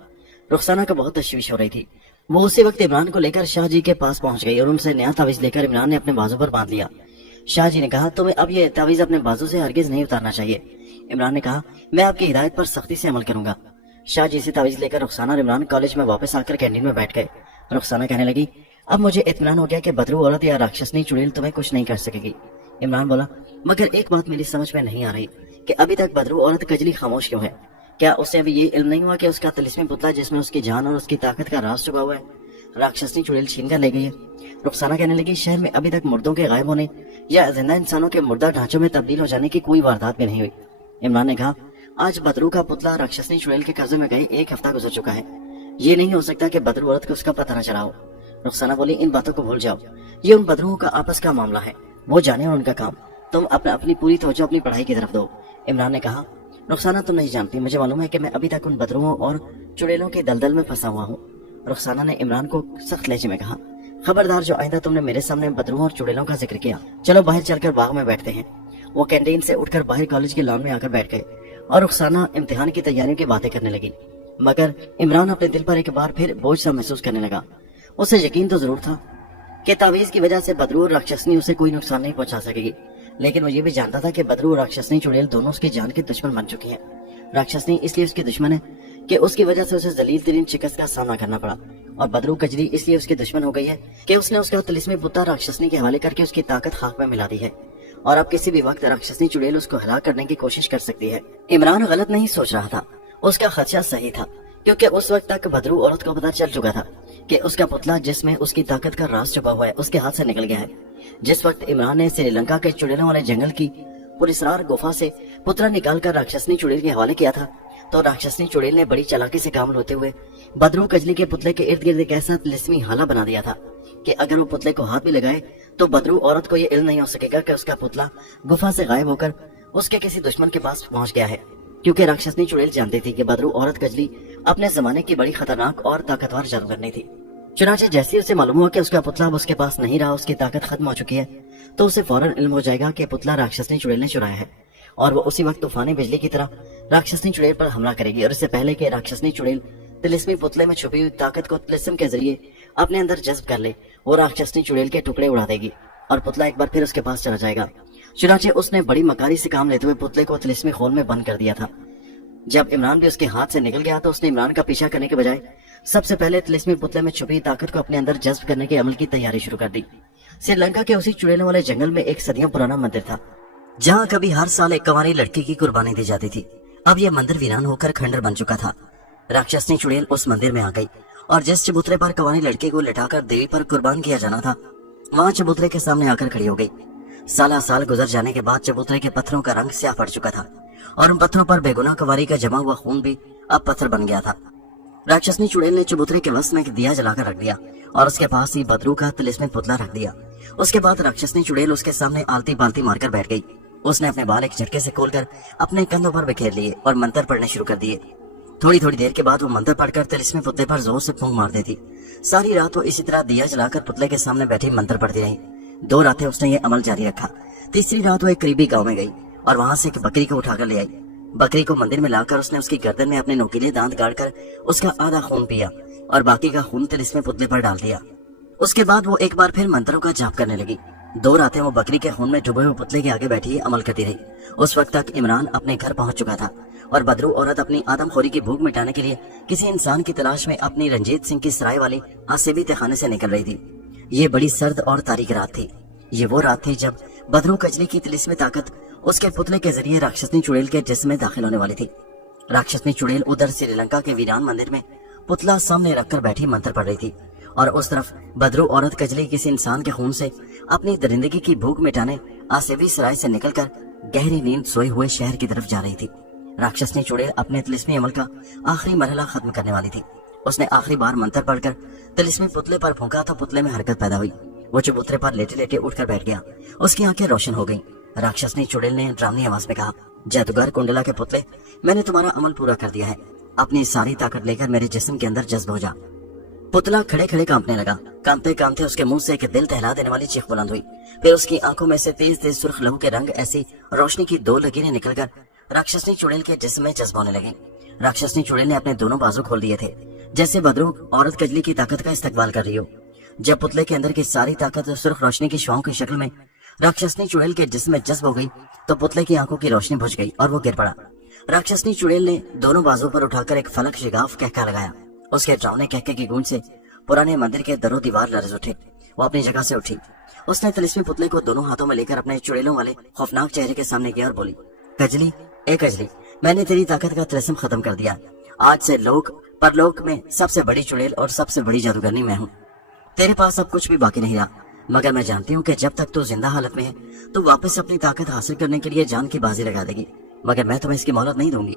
रुखसाना को बहुत तशवीश हो रही थी। वो उसी वक्त इमरान को लेकर शाह जी के पास पहुंच गई और उनसे नया तावीज लेकर इमरान ने अपने बाजू पर बांध लिया। शाह जी ने कहा, तुम्हें अब ये तावीज अपने बाजू से हरगिज नहीं उतारना चाहिए। इमरान ने कहा, मैं आपकी हिदायत पर सख्ती से अमल करूंगा। शाह जी से तावीज लेकर रुखसाना और इमरान कॉलेज में वापस आकर कैंटीन में बैठ गए। रुखसाना कहने लगी, अब मुझे इत्मीनान हो गया कि बदरू औरत या राक्षसनी चुड़ैल तुम्हें कुछ नहीं कर सकेगी। इमरान बोला, मगर एक बात मेरी समझ में नहीं आ रही कि अभी तक बदरू औरत कजली खामोश क्यों है? क्या उसे अभी ये इल्म नहीं हुआ कि उसका तिलिस्मी पुतला जिसमें उसकी जान और उसकी ताकत का राज छुपा हुआ है, राक्षसनी चुड़ैल छीन कर ले गई है? रुखसाना कहने लगी, शहर में अभी तक मुर्दों के गायब होने या जिंदा इंसानों के मुर्दा ढांचों में तब्दील हो जाने की कोई वारदात भी नहीं हुई। इमरान ने कहा, आज बदरू का पुतला राक्षसनी चुड़ैल के कब्जे में गए 1 हफ्ता गुजर चुका है। ये नहीं हो सकता कि बदरू औरत को उसका पता न चला हो। रुखसाना बोली, इन बातों को भूल जाओ, ये उन बदरुओं का आपस का मामला है, वो जाने और उनका काम। तुम अपनी पूरी तवज्जो अपनी पढ़ाई की तरफ दो। इमरान ने कहा, रुखसाना तुम नहीं जानती, मुझे मालूम है कि मैं अभी तक उन बदरुओं और चुड़ैलों के दलदल में फंसा हुआ हूँ। रुखसाना ने इमरान को सख्त लहजे में कहा, खबरदार जो आइंदा तुमने मेरे सामने बदरुओं और चुड़ैलों का जिक्र किया, चलो बाहर चलकर बाग में बैठते हैं। वो कैंटीन से उठकर बाहर कॉलेज के लॉन में आकर बैठ गए और रुखसाना इम्तिहान की तैयारियों की बातें करने लगी। मगर इमरान अपने दिल पर एक बार फिर बोझ सा महसूस करने लगा। उसे यकीन तो जरूर था कि तावीज की वजह से बदरू और राक्षसनी उसे कोई नुकसान नहीं पहुंचा सकेगी, लेकिन वो ये भी जानता था कि बदरू और राक्षसनी चुड़ैल दोनों उसकी जान के दुश्मन बन चुकी हैं। राक्षसनी इसलिए उसकी दुश्मन है कि उसकी वजह से उसे जलील तरीन शिकस्त का सामना करना पड़ा, और बदरू कजली इसलिए उसकी दुश्मन हो गई है कि उसने उसका तिलिस्मी पुत्ता राक्षसनी के हवाले करके उसकी ताकत खाक में मिला दी है, और अब किसी भी वक्त राक्षसनी चुड़ैल उसको हलाक करने की कोशिश कर सकती है। इमरान गलत नहीं सोच रहा था, उसका खदशा सही था, क्योंकि उस वक्त तक बदरू औरत को पता चल चुका था कि उसका पुतला जिसमें उसकी ताकत का राज छुपा हुआ है उसके हाथ से निकल गया है। जिस वक्त इमरान ने श्रीलंका के चुड़ैलों वाले जंगल की पुलिसरार गुफा से पुतला निकालकर राक्षसनी चुड़ैल के हवाले किया था, तो राक्षसनी चुड़ैल ने बड़ी चालाकी से काम होते हुए बदरू कजली के पुतले के इर्द गिर्द एक ऐसा तिलिस्मी हाला बना दिया था कि अगर वो पुतले को हाथ भी लगाए तो बदरू औरत को ये इल्म नहीं हो सकेगा कि उसका पुतला गुफा से गायब होकर उसके किसी दुश्मन के पास पहुंच गया है, क्योंकि राक्षसनी चुड़ैल जानती थी कि बदरू औरत कजली अपने जमाने की बड़ी खतरनाक और ताकतवर जादूगरनी थी। चुनाचे जैसे उसे मालूम हुआ कि उसका पुतला अब उसके पास नहीं रहा, उसकी ताकत खत्म हो चुकी है, तो उसे फौरन इल्म हो जाएगा कि पुतला राक्षसनी चुड़ैल ने चुराया है, और वो उसी वक्त तूफानी बिजली की तरह राक्षसनी चुड़ैल पर हमला करेगी, और इससे पहले कि राक्षसनी चुड़ैल तिलिस्मी पुतले में छुपी हुई ताकत को तिलिस्म के जरिए अपने अंदर जज्ब कर ले, वो राक्षसनी चुड़ैल के टुकड़े उड़ा देगी और पुतला एक बार फिर उसके पास चला जाएगा। चुनाचे उसने बड़ी मकारी से काम लेते हुए पुतले को तिलिस्मी खोल में बंद कर दिया था। जब इमरान भी उसके हाथ से निकल गया तो उसने इमरान का पीछा करने के बजाय सबसे पहले तिलिस्मी पुतले में छुपी ताकत को अपने अंदर जज्ब करने के अमल की तैयारी शुरू कर दी। श्रीलंका के उसी चुड़ैलों वाले जंगल में एक सदियों पुराना मंदिर था, जहाँ कभी हर साल एक कंवारी लड़की की कुर्बानी दी जाती थी। अब यह मंदिर वीरान होकर खंडर बन चुका था। राक्षसनी चुड़ैल उस मंदिर में आ गई और जिस चबूतरे पर कंवारी लड़की को लिटाकर देवी पर कुर्बान किया जाना था, वहाँ चबूतरे के सामने आकर खड़ी हो गई। साला साल गुजर जाने के बाद चबूतरे के पत्थरों का रंग स्याह पड़ चुका था और उन पत्थरों पर बेगुनाह कंवारी का जमा हुआ खून भी अब पत्थर बन गया था। राक्षसनी चुड़ैल ने चबूतरे के वस्त में एक दिया जलाकर रख दिया और उसके पास ही बदरू का तिलिस्मी पुतला रख दिया। उसके बाद राक्षसनी चुड़ैल उसके सामने आलती पालती मारकर बैठ गई। उसने अपने बाल एक झटके से खोलकर अपने कंधों पर बिखेर लिए और मंत्र पढ़ने शुरू कर दिए। थोड़ी थोड़ी देर के बाद वो मंत्र पढ़कर तिलिस्मी पुतले पर जोर से फूंक मार देती। सारी रात वो इसी तरह दिया जलाकर पुतले के सामने बैठी मंत्र पढ़ती रही। 2 रातें उसने ये अमल जारी रखा। तीसरी रात वो एक करीबी गाँव में गई और वहां से एक बकरी को उठाकर ले आई। बकरी को मंदिर में लाकर उसने उसकी गर्दन में अपने नोकीले दांत गाड़कर उसका आधा खून पिया और बाकी का खून तिलिस्मी पुतले पर डाल दिया। उसके बाद वो एक बार फिर मंत्रों का जाप करने लगी। 2 रातें वो बकरी के खून में डूबे हुए पुतले के आगे बैठी अमल करती रही। उस वक्त तक इमरान अपने घर पहुंच चुका था और बदरू औरत अपनी आदमखोरी की भूख मिटाने के लिए किसी इंसान की तलाश में अपनी रंजीत सिंह की सराय वाली आसेबी तहखाने से निकल रही थी। ये बड़ी सर्द और तारीख रात थी। ये वो रात थी जब बदरू कजली की तिलिस्मी ताकत उसके पुतले के जरिए राक्षसनी चुड़ैल के जिस्म में दाखिल होने वाली थी। राक्षसनी चुड़ैल उधर श्रीलंका के वीरान मंदिर में पुतला सामने रखकर बैठी मंत्र पढ़ रही थी और उस तरफ बदरू औरत कजली किसी इंसान के खून से अपनी दरिंदगी की भूख मिटाने आसेबी सराय से निकलकर गहरी नींद सोए हुए शहर की तरफ जा रही थी। राक्षसनी चुड़ैल अपने तिलिस्मी अमल का आखिरी मरहला खत्म करने वाली थी। उसने आखिरी बार मंत्र पढ़कर तिलिस्मी पुतले पर फूंका तो पुतले में हरकत पैदा हुई। वो चबूतरे पर लेटे लेटे उठकर बैठ गया। उसकी आंखें रोशन हो गईं। राक्षसनी चुड़ैल ने डरावनी आवाज में कहा, जादूगर कुंडला के पुतले, मैंने तुम्हारा अमल पूरा कर दिया है। अपनी सारी ताकत लेकर मेरे जिस्म के अंदर जज्ब हो जा। पुतला खड़े खड़े कांपने लगा। कांपते कांपते उसके मुंह से एक दिल दहला देने वाली चीख बुलंद हुई। फिर उसकी आंखों में से तेज तेज सुर्ख लहू के रंग ऐसी रोशनी की 2 लकीरें निकलकर राक्षसनी चुड़ैल के जिस्म में जज्ब होने लगी। राक्षसनी चुड़ैल ने अपने दोनों बाजू खोल दिए थे। जैसे बदरू औरत कजली की ताकत का इस्तेमाल कर रही हो। जब पुतले के अंदर की सारी ताकत सुर्ख रोशनी की शुआओं की शक्ल में राक्षसनी चुड़ैल के जिस्म में जज्ब हो गई तो पुतले की आंखों की रोशनी बुझ गई और वो गिर पड़ा। राक्षसनी चुड़ैल ने दोनों बाजू पर उठाकर एक फलक शिगाफ कहका लगाया। उसके डरावने कहके की गूंज से पुराने मंदिर के दरो दीवार लरज उठे। वो अपनी जगह से उठी। उसने तिलिस्मी पुतले को दोनों हाथों में लेकर अपने चुड़ैलों वाले खौफनाक चेहरे के सामने गया और बोली, कजली, ए कजली, मैंने तेरी ताकत का तिलिस्म खत्म कर दिया। आज से लोक परलोक में सबसे बड़ी चुड़ैल और सबसे बड़ी जादूगरनी मैं हूँ। तेरे पास अब कुछ भी बाकी नहीं रहा, मगर मैं जानती हूँ कि जब तक तू जिंदा हालत में है तो वापस अपनी ताकत हासिल करने के लिए जान की बाजी लगा देगी, मगर मैं तुम्हें इसकी मोहलत नहीं दूंगी।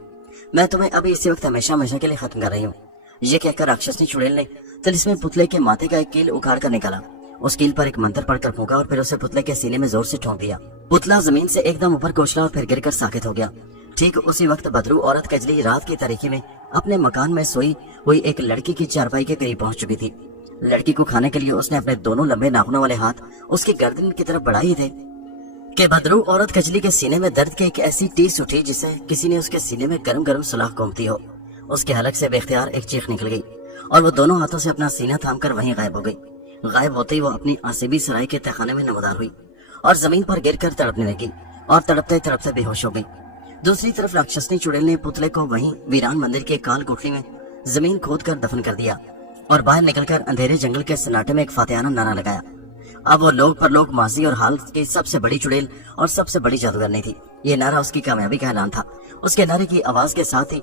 मैं तुम्हें अभी इसी वक्त हमेशा हमेशा के लिए खत्म कर रही हूँ। ये कहकर राक्षसनी चुड़ैल ने तिलिस्मी पुतले के माथे का एक कील उखाड़ कर निकाला। उस कील पर एक मंत्र पढ़कर फूंका और फिर उसे पुतले के सीने में जोर से ठोक दिया। पुतला जमीन से एकदम ऊपर कोचला और फिर गिरकर साकित हो गया। ठीक उसी वक्त बदरू औरत कजली रात की तारीकी में अपने मकान में सोई हुई एक लड़की की चारपाई के करीब पहुंच चुकी थी। लड़की को खाने के लिए उसने अपने दोनों लंबे नाखूनों वाले हाथ उसकी गर्दन की तरफ बढ़ाए थे कि बदरू औरत कजली के सीने में दर्द की एक ऐसी टीस उठी जिसे किसी ने उसके सीने में गरम गरम सुलाख घूमती हो। उसके हलक से बेख्तियार एक चीख निकल गई और वो दोनों हाथों से अपना सीना थामकर वहीं गायब हो गई। गायब होते ही वो अपनी आसिबी सराय के तहखाने में नमदार हुई और जमीन पर गिरकर तड़पने लगी और तड़पते तड़पते बेहोश हो गई। दूसरी तरफ राक्षसनी चुड़ैल ने पुतले को वहीं वीरान मंदिर के काल कोठरी में जमीन खोद कर दफन कर दिया और बाहर निकलकर अंधेरे जंगल के सन्नाटे में एक फातिहाना नारा लगाया। अब वो लोक परलोक माजी और हाल की सबसे बड़ी चुड़ैल और सबसे बड़ी जादूगरनी थी। ये नारा उसकी कामयाबी का ऐलान था। उसके नारे की आवाज के साथ ही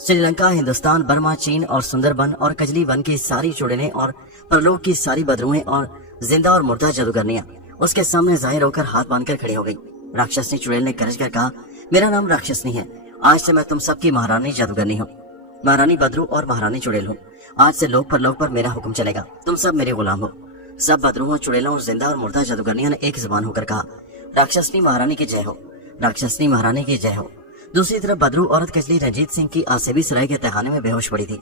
श्रीलंका, हिंदुस्तान, बर्मा, चीन और सुंदरबन और कजली वन की सारी चुड़ैलें और परलोक की सारी बदरुएं और जिंदा और मुर्दा जादूगरनियां उसके सामने जाहिर होकर हाथ बांधकर खड़ी हो गई। राक्षसनी चुड़ैल ने गरज कर कहा, मेरा नाम राक्षसनी है। आज से मैं तुम सबकी महारानी जादूगरनी हूँ, महारानी बदरू और महारानी चुड़ैल हूँ। आज से लोक परलोक पर मेरा हुक्म चलेगा। तुम सब मेरे गुलाम हो। सब बदरुओं, चुड़ैलों और जिंदा और मुर्दा जादूगरनियों ने एक जुबान होकर कहा, राक्षसनी महारानी की जय हो, राक्षसनी महारानी की जय हो। दूसरी तरफ बदरू औरत कजली रंजीत सिंह की आसिबी सराय के तहखाने में बेहोश पड़ी थी।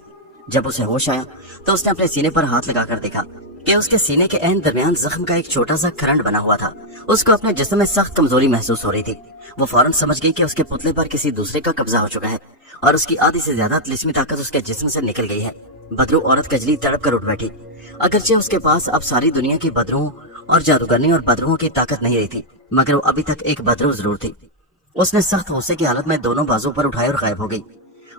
जब उसे होश आया तो उसने अपने सीने पर हाथ लगाकर देखा कि उसके सीने के एन दरमियान जख्म का एक छोटा सा खरंड बना हुआ था। उसको अपने जिस्म में सख्त कमजोरी महसूस हो रही थी। वो फौरन समझ गई कि उसके पुतले पर किसी दूसरे का कब्जा हो चुका है और उसकी आधी से ज्यादा तिलिस्मी ताकत उसके जिस्म से निकल गई है। बदरू औरत कजली तड़प कर उठ बैठी। अगरचे उसके पास अब सारी दुनिया की बदरुओं और जादूगरनी और बदरुओं की ताकत नहीं रही थी, मगर वो अभी तक एक बदरू जरूर थी। उसने सख्त गुस्से की हालत में दोनों बाजू पर उठाए और गायब हो गई।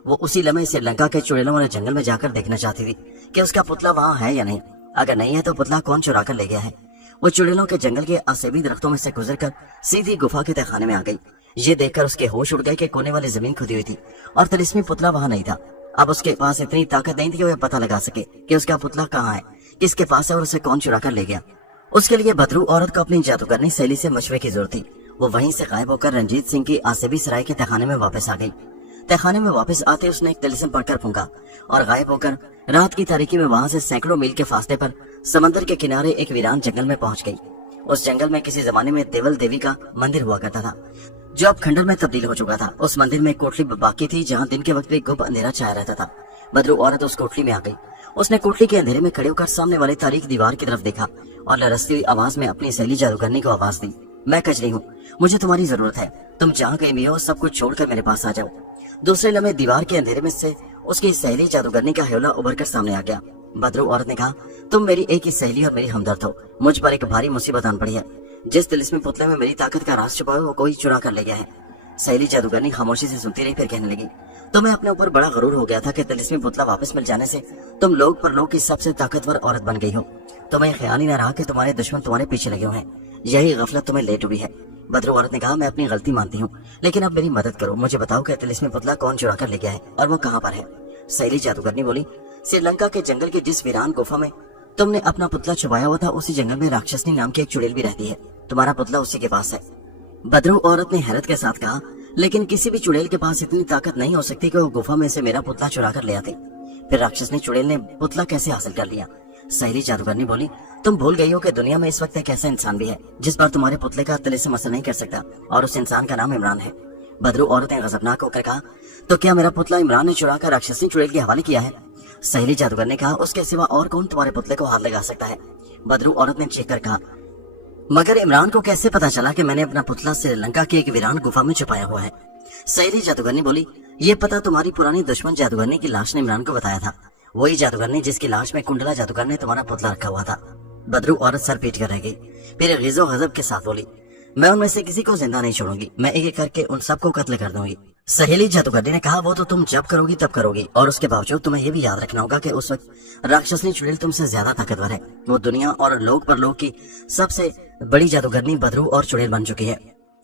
वो उसी लम्हे श्रीलंका के चुड़ैलों वाले जंगल में जाकर देखना चाहती थी कि उसका पुतला वहाँ है या नहीं। अगर नहीं है तो पुतला कौन चुरा कर ले गया है। वो चुड़ैलों के जंगल के आसेबी दरख्तों में से गुजरकर सीधी गुफा के तहखाने में आ गई। ये देखकर उसके होश उड़ गए कि कोने वाली जमीन खुदी हुई थी और तिलिस्मी पुतला वहाँ नहीं था। अब उसके पास इतनी ताकत नहीं थी कि वह पता लगा सके कि उसका पुतला कहाँ है, किसके पास है और उसे कौन चुरा कर ले गया। उसके लिए बदरू औरत को अपनी जादूगरनी सहेली से मशवरे की जरूरत थी। वो वहीं से गायब होकर रंजीत सिंह की आसिबी सराय के तहखाने में वापस आ गई। तहखाने में वापस आते उसने एक तिलिस्म पढ़कर फूंका और गायब होकर रात की तारीकी में वहां से सैकड़ों मील के फासले पर समंदर के किनारे एक वीरान जंगल में पहुंच गई। उस जंगल में किसी जमाने में देवल देवी का मंदिर हुआ करता था जो अब खंडर में तब्दील हो चुका था। उस मंदिर में एक कोठरी बाकी थी जहाँ दिन के वक्त भी गुप्त अंधेरा छाया रहता था। बदरू औरत उस कोठरी में आ गई। उसने कोठरी के अंधेरे में खड़े होकर सामने वाली तारीख दीवार की तरफ देखा और लरसती हुई आवाज में अपनी सहेली जादूगरनी को आवाज दी, मैं कजली हूँ, मुझे तुम्हारी जरूरत है। तुम जहाँ कहीं भी हो सब कुछ छोड़कर मेरे पास आ जाओ। दूसरे लम्हे दीवार के अंधेरे में से उसकी सहेली जादूगरनी का हयोला उभर कर सामने आ गया। बदरू औरत ने कहा, तुम मेरी एक ही सहेली और मेरी हमदर्द हो। मुझ पर एक भारी मुसीबत आन पड़ी है। जिस तिलिस्मी पुतले में मेरी ताकत का राज छुपा है वो कोई चुरा कर ले गया है। सहेली जादूगरनी खामोशी से सुनती रही, फिर कहने लगी, तो मैं अपने ऊपर बड़ा गरूर हो गया था कि तिलिस्मी पुतला वापस मिल जाने से तुम लोग पर लोग की सबसे ताकतवर औरत बन गई हो। तुम्हें ख्याल ही न रहा कि तुम्हारे दुश्मन तुम्हारे पीछे लगे हुए हैं। यही गफलत तुम्हें ले डूबी है। बदरू औरत ने कहा, मैं अपनी गलती मानती हूँ, लेकिन अब मेरी मदद करो। मुझे बताओ कि तिलिस्मी पुतला कौन चुरा कर ले गया है और वो कहाँ पर है। सहेली जादूगरनी बोली, श्रीलंका के जंगल की जिस वीरान गुफा में तुमने अपना पुतला छुपाया हुआ था उसी जंगल में राक्षसनी नाम की एक चुड़ैल भी रहती है। तुम्हारा पुतला उसी के पास है। बदरू औरत ने हैरत के साथ कहा, लेकिन किसी भी चुड़ैल के पास इतनी ताकत नहीं हो सकती कि वो गुफा में से मेरा पुतला चुरा कर ले आते। फिर राक्षसनी चुड़ैल ने पुतला कैसे हासिल कर लिया। सहेली जादूगरनी बोली, तुम भूल गई हो कि दुनिया में इस वक्त एक ऐसा इंसान भी है जिस पर तुम्हारे पुतले का तिलिस्म असर नहीं कर सकता और उस इंसान का नाम इमरान है। बदरू औरत ने गजबनाक होकर कहा, तो क्या मेरा पुतला इमरान ने चुरा कर राक्षसनी चुड़ैल के हवाले किया है। सहेली जादूगर ने कहा, उसके सिवा और कौन तुम्हारे पुतले को हाथ लगा सकता है। बदरू औरत ने चीख कर कहा, मगर इमरान को कैसे पता चला कि मैंने अपना पुतला श्रीलंका की एक वीरान गुफा में छुपाया हुआ है। सहेली जादूगरनी बोली, ये पता तुम्हारी पुरानी दुश्मन जादूगरनी की लाश ने इमरान को बताया था वही जादूगरनी जिसकी लाश में कुंडला जादूगर ने तुम्हारा पुतला रखा हुआ था। बदरू औरत सर पीट कर रह गई। फिर गिज़ो गज़ब के साथ बोली, मैं उनमें से किसी को जिंदा नहीं छोड़ूंगी, मैं एक एक करके उन सबको कत्ल कर दूंगी। सहेली जादूगरनी ने कहा, वो तो तुम जब करोगी तब करोगी, और उसके बावजूद तुम्हें ये भी याद रखना होगा कि उस वक्त राक्षसनी चुड़ैल तुमसे ज्यादा ताकतवर है। वो दुनिया और लोक परलोक की सबसे बड़ी जादूगरनी बदरू और चुड़ैल बन चुकी है।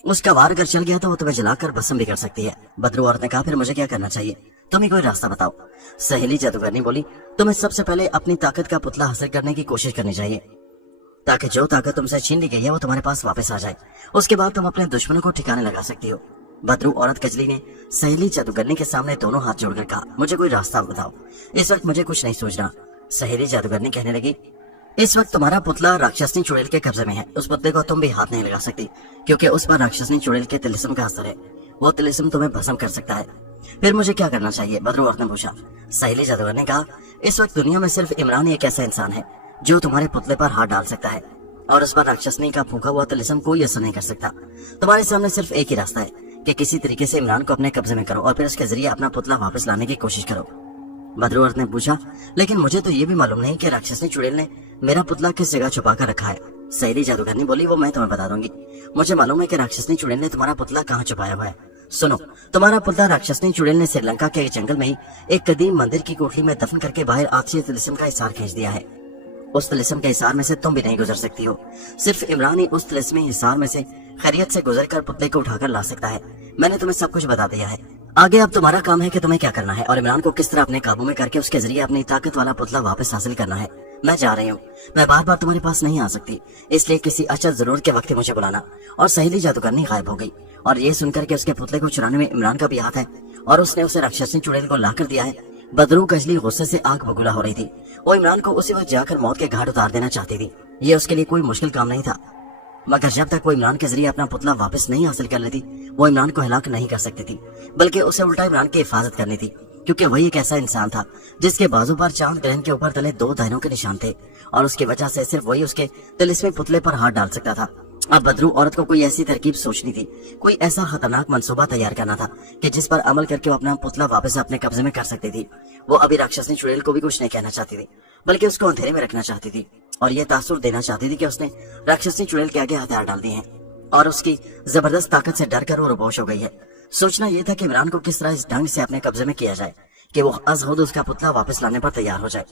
उसका वार अगर चल गया तो वो तुम्हें जलाकर भस्म भी कर सकती है। बदरू औरत ने कहा, फिर मुझे क्या करना चाहिए, तुम ही कोई रास्ता बताओ। सहेली जादूगरनी बोली, तुम्हें सबसे पहले अपनी ताकत का पुतला हासिल करने की कोशिश करनी चाहिए, ताकि जो ताकत तुमसे छीन ली गई है वो तुम्हारे पास वापस आ जाए। उसके बाद तुम अपने दुश्मनों को ठिकाने लगा सकती हो। बदरू औरत कजली ने सहेली जादूगरनी के सामने दोनों हाथ जोड़कर कहा, मुझे कोई रास्ता बताओ, इस वक्त मुझे कुछ नहीं सूझना। सहेली जादूगरनी कहने लगी, इस वक्त तुम्हारा पुतला राक्षसनी चुड़ैल के कब्जे में है। उस पुतले को तुम भी हाथ नहीं लगा सकती, क्योंकि उस पर राक्षसनी चुड़ैल के तिलिस्म का असर है। वो तिलिस्म तुम्हें भस्म कर सकता है। फिर मुझे क्या करना चाहिए, बदरू औरत ने पूछा। सहेली जादूगर ने कहा, इस वक्त दुनिया में सिर्फ इमरान ही एक ऐसा इंसान है जो तुम्हारे पुतले पर हाथ डाल सकता है, और उस पर राक्षसनी का फूंका हुआ तिलिस्म कोई असर नहीं कर सकता। तुम्हारे सामने सिर्फ एक ही रास्ता है कि किसी तरीके से इमरान को अपने कब्जे में करो और फिर उसके जरिए अपना पुतला वापस लाने की कोशिश करो। बदरू औरत ने पूछा, लेकिन मुझे तो ये भी मालूम नहीं कि राक्षसनी चुड़ैल ने मेरा पुतला किस जगह छुपा कर रखा है। सहेली जादूगरनी बोली, वो मैं तुम्हें बता दूंगी। मुझे मालूम है कि राक्षसनी चुड़ैल ने तुम्हारा पुतला कहाँ छुपाया हुआ है। सुनो, तुम्हारा पुतला राक्षसनी चुड़ैल ने श्रीलंका के एक जंगल में ही एक कदीम मंदिर की कोठरी में दफन करके बाहर आतिशी तिलिस्म का हिसार खींच दिया है। उस तिलिस्म के हिसार में से तुम भी नहीं गुजर सकती हो। सिर्फ इमरान ही उस तिलिस्मी हिसार में से खैरियत से गुजर कर पुतले को उठाकर ला सकता है। मैंने तुम्हें सब कुछ बता दिया है। आगे अब तुम्हारा काम है कि तुम्हें क्या करना है और इमरान को किस तरह अपने काबू में करके उसके जरिए अपनी ताकत वाला पुतला वापस हासिल करना है। मैं जा रही हूँ, मैं बार बार तुम्हारे पास नहीं आ सकती, इसलिए किसी अचल जरूरत के वक्त मुझे बुलाना। और सहेली जादूगरनी गायब हो गई, और ये सुनकर के उसके पुतले को चुराने में इमरान का भी हाथ है और उसने उसे राक्षसनी चुड़ैल को ला कर दिया है। बदरू कजली गुस्से से आग बबूला हो रही थी। वो इमरान को उसी वक्त जाकर मौत के घाट उतार देना चाहती थी। ये उसके लिए कोई मुश्किल काम नहीं था, मगर जब तक वो इमरान के जरिए अपना पुतला वापस नहीं हासिल कर लेती, वो इमरान को हलाक नहीं कर सकती थी, बल्कि उसे उल्टा इमरान की हिफाजत करनी थी, क्योंकि वही एक ऐसा इंसान था जिसके बाजू पर चांद ग्रहण के ऊपर तले 2 दायरों के निशान थे, और उसकी वजह से सिर्फ वही उसके तिलिस्मी पुतले पर हाथ डाल सकता था। अब बदरू औरत को कोई ऐसी तरकीब सोचनी थी, कोई ऐसा खतरनाक मंसूबा तैयार करना था कि जिस पर अमल करके वो अपना पुतला वापस अपने कब्जे में कर सकती थी। वो अभी राक्षसनी चुड़ैल को भी कुछ नहीं कहना चाहती थी, बल्कि उसको अंधेरे में रखना चाहती थी, और ये तासुर देना चाहती थी कि उसने राक्षसनी चुड़ैल के आगे हथियार डाल दिए हैं और उसकी जबरदस्त ताकत से डर कर वो रुबोश हो गई है। सोचना यह था कि इमरान को किस तरह इस ढंग से अपने कब्जे में किया जाए कि वो अज खुद उसका पुतला वापस लाने पर तैयार हो जाए।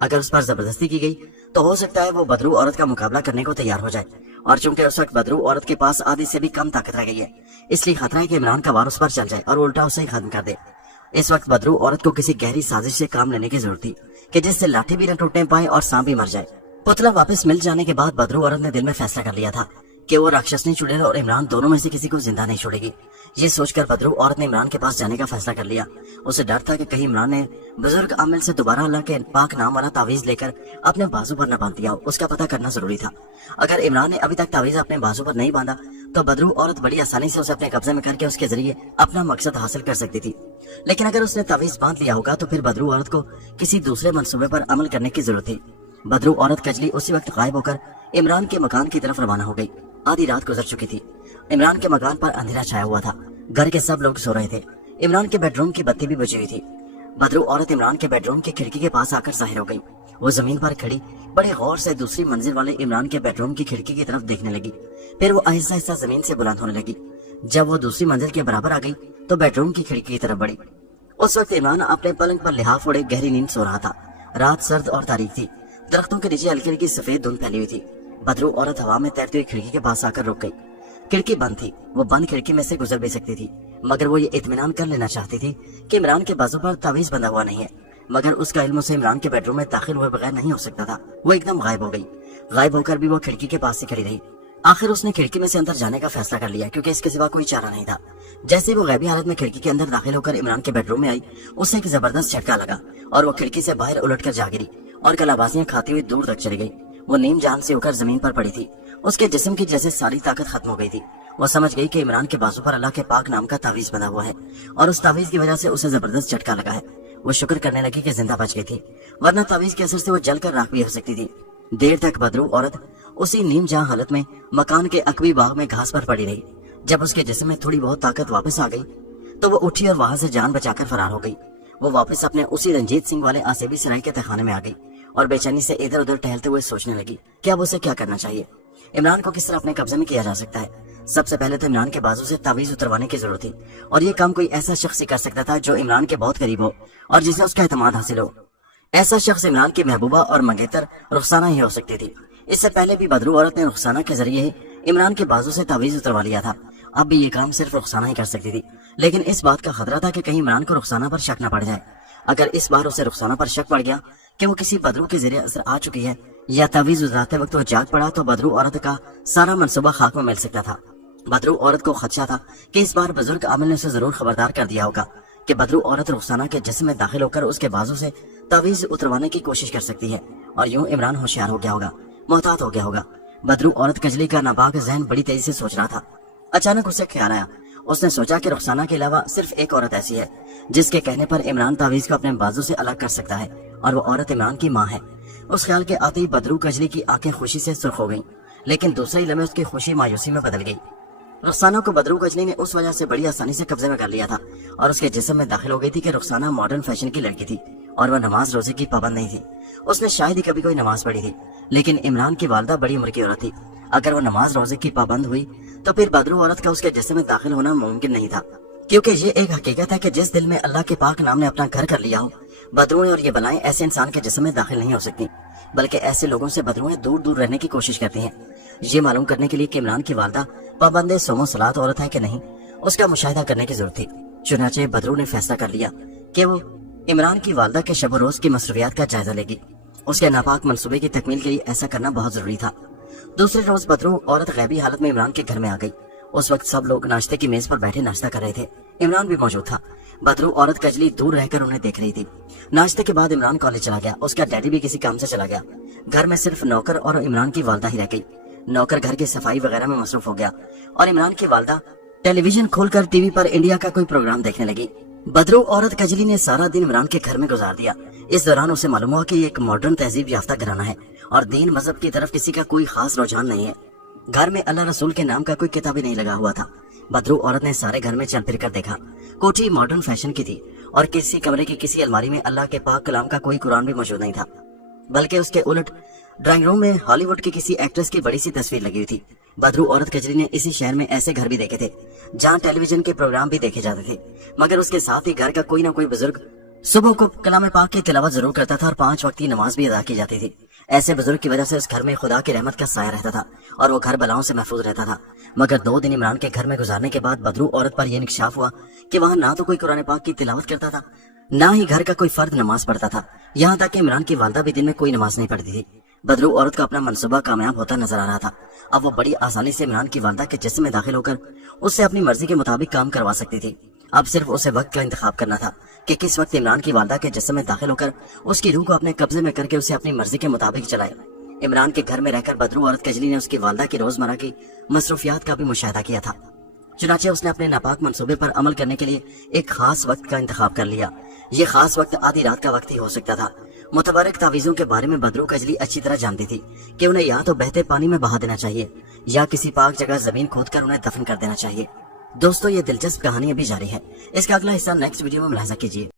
अगर उस पर जबरदस्ती की गई तो हो सकता है वो बदरू औरत का मुकाबला करने को तैयार हो जाए, और चूंकि उस वक्त बदरू औरत के पास आधी से भी कम ताकत रह गई है, इसलिए खतरा है कि इमरान का वार उस पर चल जाए और उल्टा उसे ही खत्म कर दे। इस वक्त बदरू औरत को किसी गहरी साजिश से काम लेने की जरूरत थी कि जिससे लाठी भी न टूटने पाए और सांप भी मर जाए। पुतला वापस मिल जाने के बाद बदरू औरत ने दिल में फैसला कर लिया था कि वो राक्षसनी चुड़ैल और इमरान दोनों में से किसी को जिंदा नहीं छोड़ेगी। ये सोचकर बदरू औरत ने इमरान के पास जाने का फैसला कर लिया। उसे डर था कि कहीं इमरान ने बुजुर्ग आमिल से दोबारा अल्लाह के पाक नाम वाला तावीज लेकर अपने बाजू पर न बांध दिया हो। उसका पता करना जरूरी था। अगर इमरान ने अभी तक तावीज अपने बाजू पर नहीं बांधा तो बदरू औरत बड़ी आसानी से उसे अपने कब्जे में करके उसके जरिए अपना मकसद हासिल कर सकती थी। लेकिन अगर उसने तावीज बांध लिया होगा तो फिर बदरू औरत को किसी दूसरे मंसूबे पर अमल करने की जरूरत थी। बदरू औरत कजली उसी वक्त गायब होकर इमरान के मकान की तरफ रवाना हो गई। आधी रात गुजर चुकी थी। इमरान के मकान पर अंधेरा छाया हुआ था। घर के सब लोग सो रहे थे। इमरान के बेडरूम की बत्ती भी बुझी हुई थी। बदरू औरत इमरान के बेडरूम की खिड़की के पास आकर जाहिर हो गई। वो जमीन पर खड़ी बड़े गौर से दूसरी मंजिल वाले इमरान के बेडरूम की खिड़की की तरफ देखने लगी। फिर वो आहिस्ता आहिस्ता जमीन से बुलंद होने लगी। जब वो दूसरी मंजिल के बराबर आ गई तो बेडरूम की खिड़की की तरफ बढ़ी। उस वक्त इमरान अपने पलंग पर लिहाफ ओढ़े गहरी नींद सो रहा था। रात सर्द और तारीख थी। दरख्तों के नीचे हल्की हल्की सफेद धुंध फैली हुई थी। बदरू औरत हवा में तैरती हुई खिड़की के पास आकर रुक गई। खिड़की बंद थी। वो बंद खिड़की में से गुजर भी सकती थी, मगर वो ये इत्मीनान कर लेना चाहती थी कि इमरान के बाजू पर तावीज बंधा हुआ नहीं है। मगर उसका इल्म उसे इमरान के बेडरूम में दाखिल हुए बगैर नहीं हो सकता था। वो एकदम गायब हो गई। गायब होकर भी वो खिड़की के पास ही खड़ी रही। आखिर उसने खिड़की में से अंदर जाने का फैसला कर लिया, क्योंकि इसके सिवा कोई चारा नहीं था। जैसे वो गैबी हालत में खिड़की के अंदर दाखिल होकर इमरान के बेडरूम में आई, उसे एक जबरदस्त झटका लगा और वो खिड़की से बाहर उलटकर जा गिरी और कलाबाजियां खाती हुई दूर तक चली गई। वो नीम जान से होकर जमीन पर पड़ी थी। उसके जिस्म की जैसे सारी ताकत खत्म हो गई थी। वो समझ गई कि इमरान के बाजू पर अल्लाह के पाक नाम का तावीज बना हुआ है और उस तावीज की वजह से उसे जबरदस्त झटका लगा है। वो शुक्र करने लगी कि जिंदा बच गई थी, वरना तावीज के असर से वो जलकर राख भी हो सकती थी। देर तक बदरू औरत उसी नीम जहां हालत में मकान के अकबी बाग में घास पर पड़ी रही। जब उसके जिस्म में थोड़ी बहुत ताकत वापस आ गई तो वो उठी और वहां से जान बचाकर फरार हो गई। وہ واپس اپنے اسی رنجیت سنگھ والے آسیبی سرائی کے تہخانے میں آ گئی اور بے چینی سے ادھر ادھر ٹہلتے ہوئے سوچنے لگی کہ اب اسے کیا کرنا چاہیے، عمران کو کس طرح اپنے قبضے میں کیا جا سکتا ہے۔ سب سے پہلے تو عمران کے بازو سے تعویذ اتروانے کی ضرورت تھی، اور یہ کام کوئی ایسا شخص ہی کر سکتا تھا جو عمران کے بہت قریب ہو اور جسے اس کا اعتماد حاصل ہو۔ ایسا شخص عمران کی محبوبہ اور منگیتر رخسانہ ہی ہو سکتی تھی۔ اس سے پہلے بھی بدرو عورت نے رخسانہ کے ذریعے ہی عمران کے بازو سے تعویذ اتروا لیا تھا، اب بھی یہ کام صرف رخسانہ ہی کر سکتی تھی، لیکن اس بات کا خطرہ تھا کہ کہیں عمران کو رخسانہ پر شک نہ پڑ جائے۔ اگر اس بار اسے رخسانہ پر شک پڑ گیا کہ وہ کسی بدرو کے ذریعے اثر آ چکی ہے یا تعویذ اتراتے وقت وہ جاگ پڑا تو بدرو عورت کا سارا منصوبہ خاک میں مل سکتا تھا۔ بدرو عورت کو خدشہ تھا کہ اس بار بزرگ عامل نے اسے ضرور خبردار کر دیا ہوگا کہ بدرو عورت رخسانہ کے جسم میں داخل ہو کر اس کے بازو سے تعویذ اتروانے کی کوشش کر سکتی ہے، اور یوں عمران ہوشیار ہو گیا ہوگا، محتاط ہو گیا ہوگا۔ بدرو عورت کجلی کا ناپاک ذہن بڑی تیزی سے سوچ رہا تھا۔ اچانک اسے خیال آیا، اس نے سوچا کہ رخسانہ کے علاوہ صرف ایک عورت ایسی ہے جس کے کہنے پر عمران تعویذ کو اپنے بازو سے الگ کر سکتا ہے، اور وہ عورت عمران کی ماں ہے۔ اس خیال کے آتے ہی بدرو کجلی کی آنکھیں خوشی سے سرخ ہو گئیں، لیکن دوسرے ہی لمحے اس کی خوشی مایوسی میں بدل گئی۔ رخسانہ کو بدرو کجلی نے اس وجہ سے بڑی آسانی سے قبضے میں کر لیا تھا اور اس کے جسم میں داخل ہو گئی تھی کہ رخسانہ ماڈرن فیشن کی لڑکی تھی اور وہ نماز روزے کی پابند نہیں تھی۔ اس نے شاید ہی کبھی کوئی نماز پڑھی تھی، لیکن عمران کی والدہ بڑی عمر کی عورت تھی۔ اگر وہ نماز روزے کی پابند ہوئی تو پھر بدرو عورت کا اس کے جسم میں داخل ہونا ممکن نہیں تھا، کیونکہ یہ ایک حقیقت ہے کہ جس دل میں اللہ کے پاک نام نے اپنا گھر کر لیا ہو، بدرویں اور یہ بلائیں ایسے انسان کے جسم میں داخل نہیں ہو سکتی، بلکہ ایسے لوگوں سے بدرویں دور دور رہنے کی کوشش کرتی ہیں۔ یہ معلوم کرنے کے لیے کہ عمران کی والدہ پابند صوم و صلات عورت ہے کہ نہیں، اس کا مشاہدہ کرنے کی ضرورت تھی۔ چنانچہ بدرو نے فیصلہ کر لیا کہ وہ عمران کی والدہ کے شب و روز کی مصروفیات کا جائزہ لے گی۔ اس کے ناپاک منصوبے کی تکمیل کے لیے ایسا کرنا بہت ضروری تھا۔ دوسرے روز بدرو عورت غیبی حالت میں عمران کے گھر میں آ گئی۔ اس وقت سب لوگ ناشتے کی میز پر بیٹھے ناشتہ کر رہے تھے، عمران بھی موجود تھا۔ بدرو عورت کجلی دور رہ کر انہیں دیکھ رہی تھی۔ ناشتے کے بعد عمران کالج چلا گیا، اس کا ڈیڈی بھی کسی کام سے چلا گیا۔ گھر میں صرف نوکر اور عمران کی والدہ ہی رہ گئی۔ نوکر گھر کی صفائی وغیرہ میں مصروف ہو گیا اور عمران کی والدہ ٹیلی ویژن کھول کر ٹی وی پر انڈیا کا کوئی پروگرام دیکھنے لگی۔ بدرو عورت کجلی نے سارا دن عمران کے گھر میں گزار دیا۔ اس دوران اسے معلوم ہوا کہ یہ ایک ماڈرن تہذیب یافتہ گھرانہ ہے اور دین مذہب کی طرف کسی کا کوئی خاص رجحان نہیں ہے۔ گھر میں اللہ رسول کے نام کا کوئی کتاب ہی نہیں لگا ہوا تھا۔ بدرو عورت نے سارے گھر میں چل پھر کر دیکھا، کوٹھی ماڈرن فیشن کی تھی اور کسی کمرے کی کسی الماری میں اللہ کے پاک کلام کا کوئی قرآن بھی موجود نہیں تھا، بلکہ اس کے الٹ ڈرائنگ روم میں ہالی ووڈ کی کسی ایکٹریس کی بڑی سی تصویر لگی ہوئی تھی۔ بدرو عورت کجری نے اسی شہر میں ایسے گھر بھی دیکھے تھے جہاں ٹیلی ویژن کے پروگرام بھی دیکھے جاتے تھے، مگر اس کے ساتھ ہی گھر کا کوئی نہ کوئی بزرگ صبح کو کلام پاک کی تلاوت ضرور کرتا تھا اور 5 وقت کی نماز بھی ادا کی جاتی تھی۔ ایسے بزرگ کی وجہ سے اس گھر میں خدا کی رحمت کا سایہ رہتا تھا اور وہ گھر بلاؤں سے محفوظ رہتا تھا۔ مگر 2 دن عمران کے گھر میں گزارنے کے بعد بدرو عورت پر یہ انکشاف ہوا کہ وہاں نہ تو کوئی قرآن پاک کی تلاوت کرتا تھا، نہ ہی گھر کا کوئی فرد نماز پڑھتا تھا، یہاں تک کہ عمران کی والدہ بھی دن میں کوئی نماز نہیں پڑھتی تھی۔ بدرو عورت کا اپنا منصوبہ کامیاب ہوتا نظر آ رہا تھا۔ اب وہ بڑی آسانی سے عمران کی والدہ کے جسم میں داخل ہو کر اس سے اپنی مرضی کے مطابق کام کروا سکتی تھی۔ اب صرف اسے وقت کا انتخاب کرنا تھا کہ کس وقت عمران کی والدہ کے جسم میں داخل ہو کر اس کی روح کو اپنے قبضے میں کر کے اسے اپنی مرضی کے مطابق چلائے۔ عمران کے گھر میں رہ کر بدرو عورت کجلی نے اس کی والدہ کی روزمرہ کی مصروفیات کا بھی مشاہدہ کیا تھا۔ چنانچہ اس نے اپنے ناپاک منصوبے پر عمل کرنے کے لیے ایک خاص وقت کا انتخاب کر لیا۔ یہ خاص وقت آدھی رات کا وقت ہی ہو سکتا تھا۔ متبرک تعویذوں کے بارے میں بدرو کجلی اچھی طرح جانتی تھی کہ انہیں یا تو بہتے پانی میں بہا دینا چاہیے یا کسی پاک جگہ زمین کھود کر انہیں دفن کر دینا چاہیے۔ دوستو، یہ دلچسپ کہانی ابھی جاری ہے، اس کا اگلا حصہ نیکسٹ ویڈیو میں ملاحظہ کیجیے۔